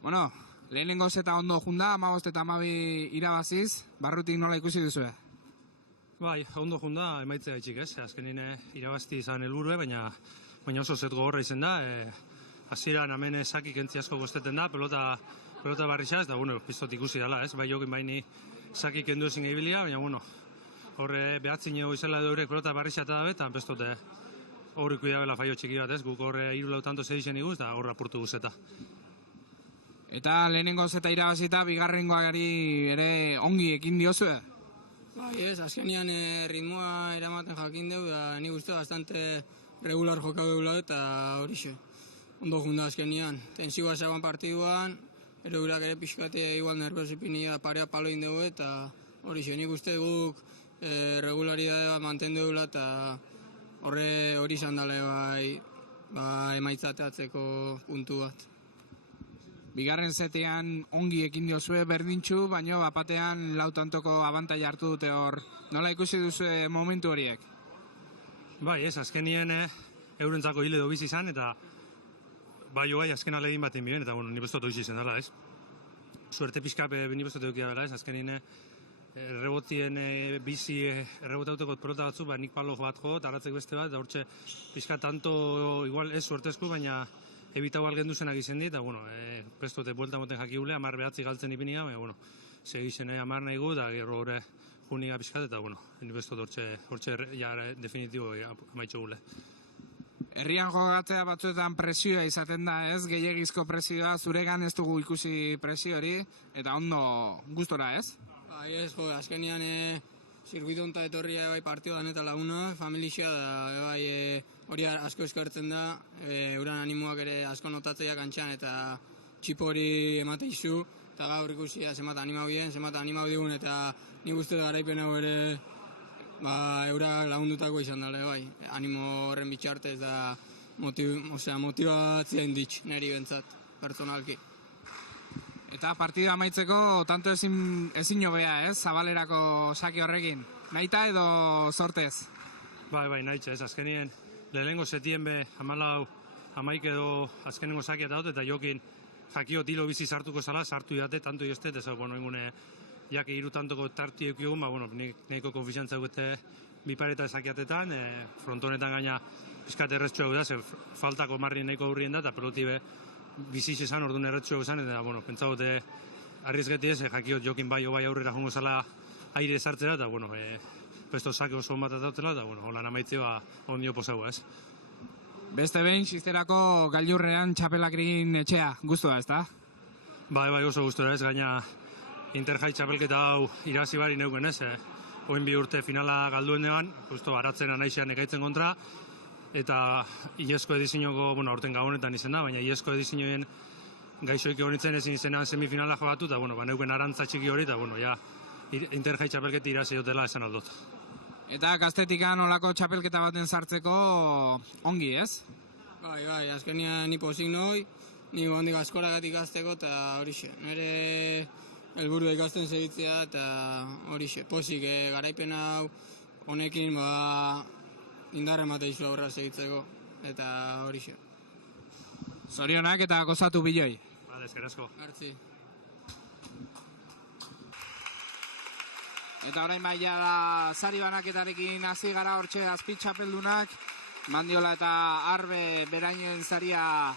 Bueno, lehenengo zeta ondo junda, 15 eta 12 irabaziz, barrutik nola ikusi duzu? Bai, ondo junda, emaitzea itxik ez, azkenin irabazti izan helburue, baina oso zet gogorra izan da, hasieran hemen sakik entzi asko gozteten da, pelota barrixaz, da bueno, pistot ikusi dela ez, bai jokin baini sakik endu ezin egibilia, baina bueno, horre behatzin ego izela edo eurek pelota barrixata da eta bestote horri kuidabela faio txiki bat ez, guk horre 3 tanto zedixen iguz, da horra apurtu guzeta. Eta lehenengo zeta irabazita, bigarrengoari ere ongi ekin diozue? Bai ez, azkenian ritmoa eramaten jakin deu, da ni guztu bastante regular jokau deula eta horixe. Ondo junda azkenian, tensioa zegoen partiduan, ere urak ere pixkate igual nerviozipinia parea paloin dugu eta horixe, nik uste guk regularidade bat mantendu deula eta hori izan dale emaitzateatzeko puntu bat. Bigarren zetean ongi ekin diozue berdintxu, baina bapatean lautantoko abantaia hartu dute hor. Nola ikusi duzue momentu horiek? Bai ez, azkenien eurentzako hile dobiz izan eta bai azken alegin bat inbien, eta bueno, ni bestot oiz izan dela ez. suerte pixka bini bezote dukia bela, ez, azkenin errebotien bizi errebotauteko pelota batzu, nik palo bat jo, taratzek beste bat, eta hortxe pixka tanto, igual ez suertezko, baina ebitau algendu zenak izen dit, eta bueno, prestote buelta moten jakiule, 10 behatzi galtzen ipinia, baina bueno, segizen 10 nahi gu, eta gero gore juniga pixkat, eta bueno, nik bestot hortxe ja definitibo amaitxo gule. Herrian jogatzea batzuetan presioa izaten da, ez? Gehiegizko presioa, zuregan ez dugu ikusi presio hori, eta ondo gustora, ez? Bai, ez, azkenian zirkuitu onta etorria partio dan eta laguna, familia da, hori asko eskertzen da, euran animoak ere asko notatzea kantxan eta txipo hori emate izu, eta gaur ikusia zemat animau dien, zemat animau digun, eta nik uste da garaipen hau ere eura lagundutako izan dela, bai. Animo horren bitxartez da motibatzen ditx, niri bentsat, pertsonalki. Eta partida amaitzeko tanto ezin hobea, ez? Zabalerako sake horrekin. Naita edo sortez? Bai, nahitxe, ez, azkenien lehenengo setien be 14 edo azkenengo sakia daut, eta jokin jakio tilo bizi sartuko zala, sartu jate, tanto jostet, ez, bueno, ingune jake hiru tantoko tarti eukigun, bueno, nahiko konfizantza egute bi pareta esakiatetan, frontonetan gaina pizkat erretxo egu da, ze faltako marri nahiko aurrien da, eta peloti be biziz esan, orduan erretxo egu zan, eta, bueno, pentsagote arriesgeti ez, jakiot jokin bai aurrera jongo zala aire sartzera, eta, bueno, pesto sake oso bat atautela, eta, bueno, holan amaitzea ondio posau, ez. Beste behin, xizterako gailurrean txapelakrin etxea, guztua, ez da? Bai, oso gustora ez, gaina Interjai txapelketa hau irabazi bari neuken ez, oin 2 urte finala galduen deban, justo baratzen anaizean ekaitzen kontra, eta iezko edizinoko, bueno, aurten gabonetan izen da, baina iezko edizinoen gaixoik egonitzen ezin izenan semifinala jogatu, eta, bueno, neuken arantza txiki hori, eta, bueno, ja, Interjai txapelketa irabazi dutela esan aldot. Eta gaztetikan olako txapelketa baten sartzeko ongi, ez? Bai, azkenian ni pozik noi, ni handik askoragatik ikasteko, eta horixe, nire helburua ikasten segitzea, eta horixe, pozik garaipen hau honekin indarren bat eizu aurra segitzeko, eta horixe. Zorionak eta gozatu biloi. Bale, eskerrezko. Gartzi. Eta orain baia da sari banaketarekin hasi gara hortxe azpitxapeldunak, Mandiola eta Arbe berainen saria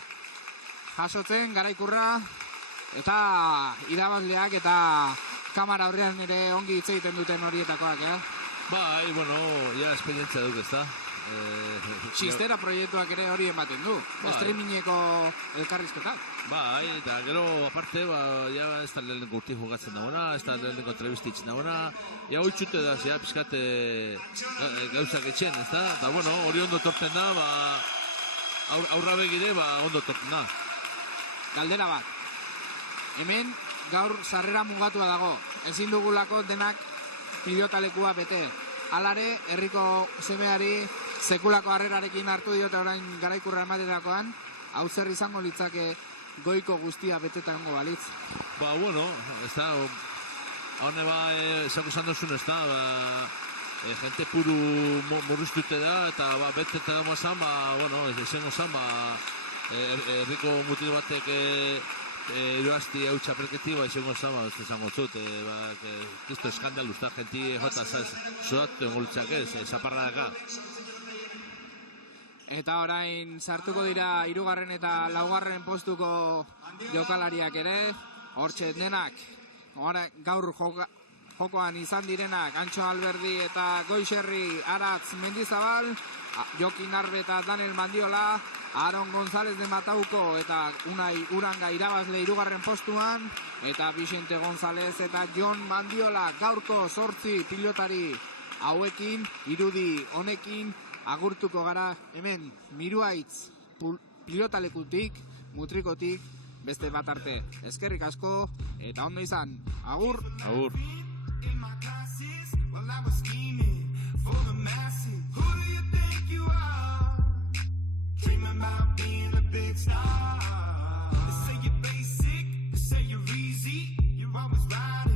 jasotzen, Garaikurra, eta irabazleak eta kamera horrean ere ongi hitz egiten duten horietakoak, Bai, bueno, ja esperientzia duk, ez da. Txistera proiektuak ere hori ematen du, streamingeko elkarrizketak. Bai, eta gero, aparte, ja ez da lehenengo urti jogatzen dagoena, ez da lehenengo entrevistitzen dagoena, ja hoitxute da, zea, pizkat gauzak etxen, ez da? Eta, bueno, hori ondo torten da, aurra begire, ondo torten da. Galdera bat, hemen gaur sarrera mugatua dago, ezin dugulako denak pilotalekua bete. Alare, herriko semeari sekulako harrerarekin hartu diote orain Garaikurra ematerakoan, hau zer izango litzake goiko guztia betetango balitz. Bueno, ez da, haune esako zan dozun, ez da, gente puru murriztute da, eta betete dago zan, bueno, esengo zan, herriko mutido batek eroazti hau txapelketi, esengo zan, ez esango zut, kisto eskandalu, ez da, genti jota zoatu engoltzak ez, zaparra daka. Eta orain sartuko dira 3. eta 4. postuko jokalariak ere, hortxe denak, gaur jokoan izan direnak, Antxo Alberdi eta Goixerri Aratz Mendizabal, Jokin Arbe eta Daniel Mandiola, Aaron González de Matauko eta Unai Uranga irabazle 3. postuan, eta Vicente González eta Jon Mandiola gaurko 8 pilotari hauekin, irudi honekin, agurtuko gara hemen Miruaitz pilotalekutik, Mutrikotik, beste bat arte. Eskerrik asko eta ondo izan. Agur! Agur! Dreaming about being a big star. They say you're basic, they say you're easy. You're always riding.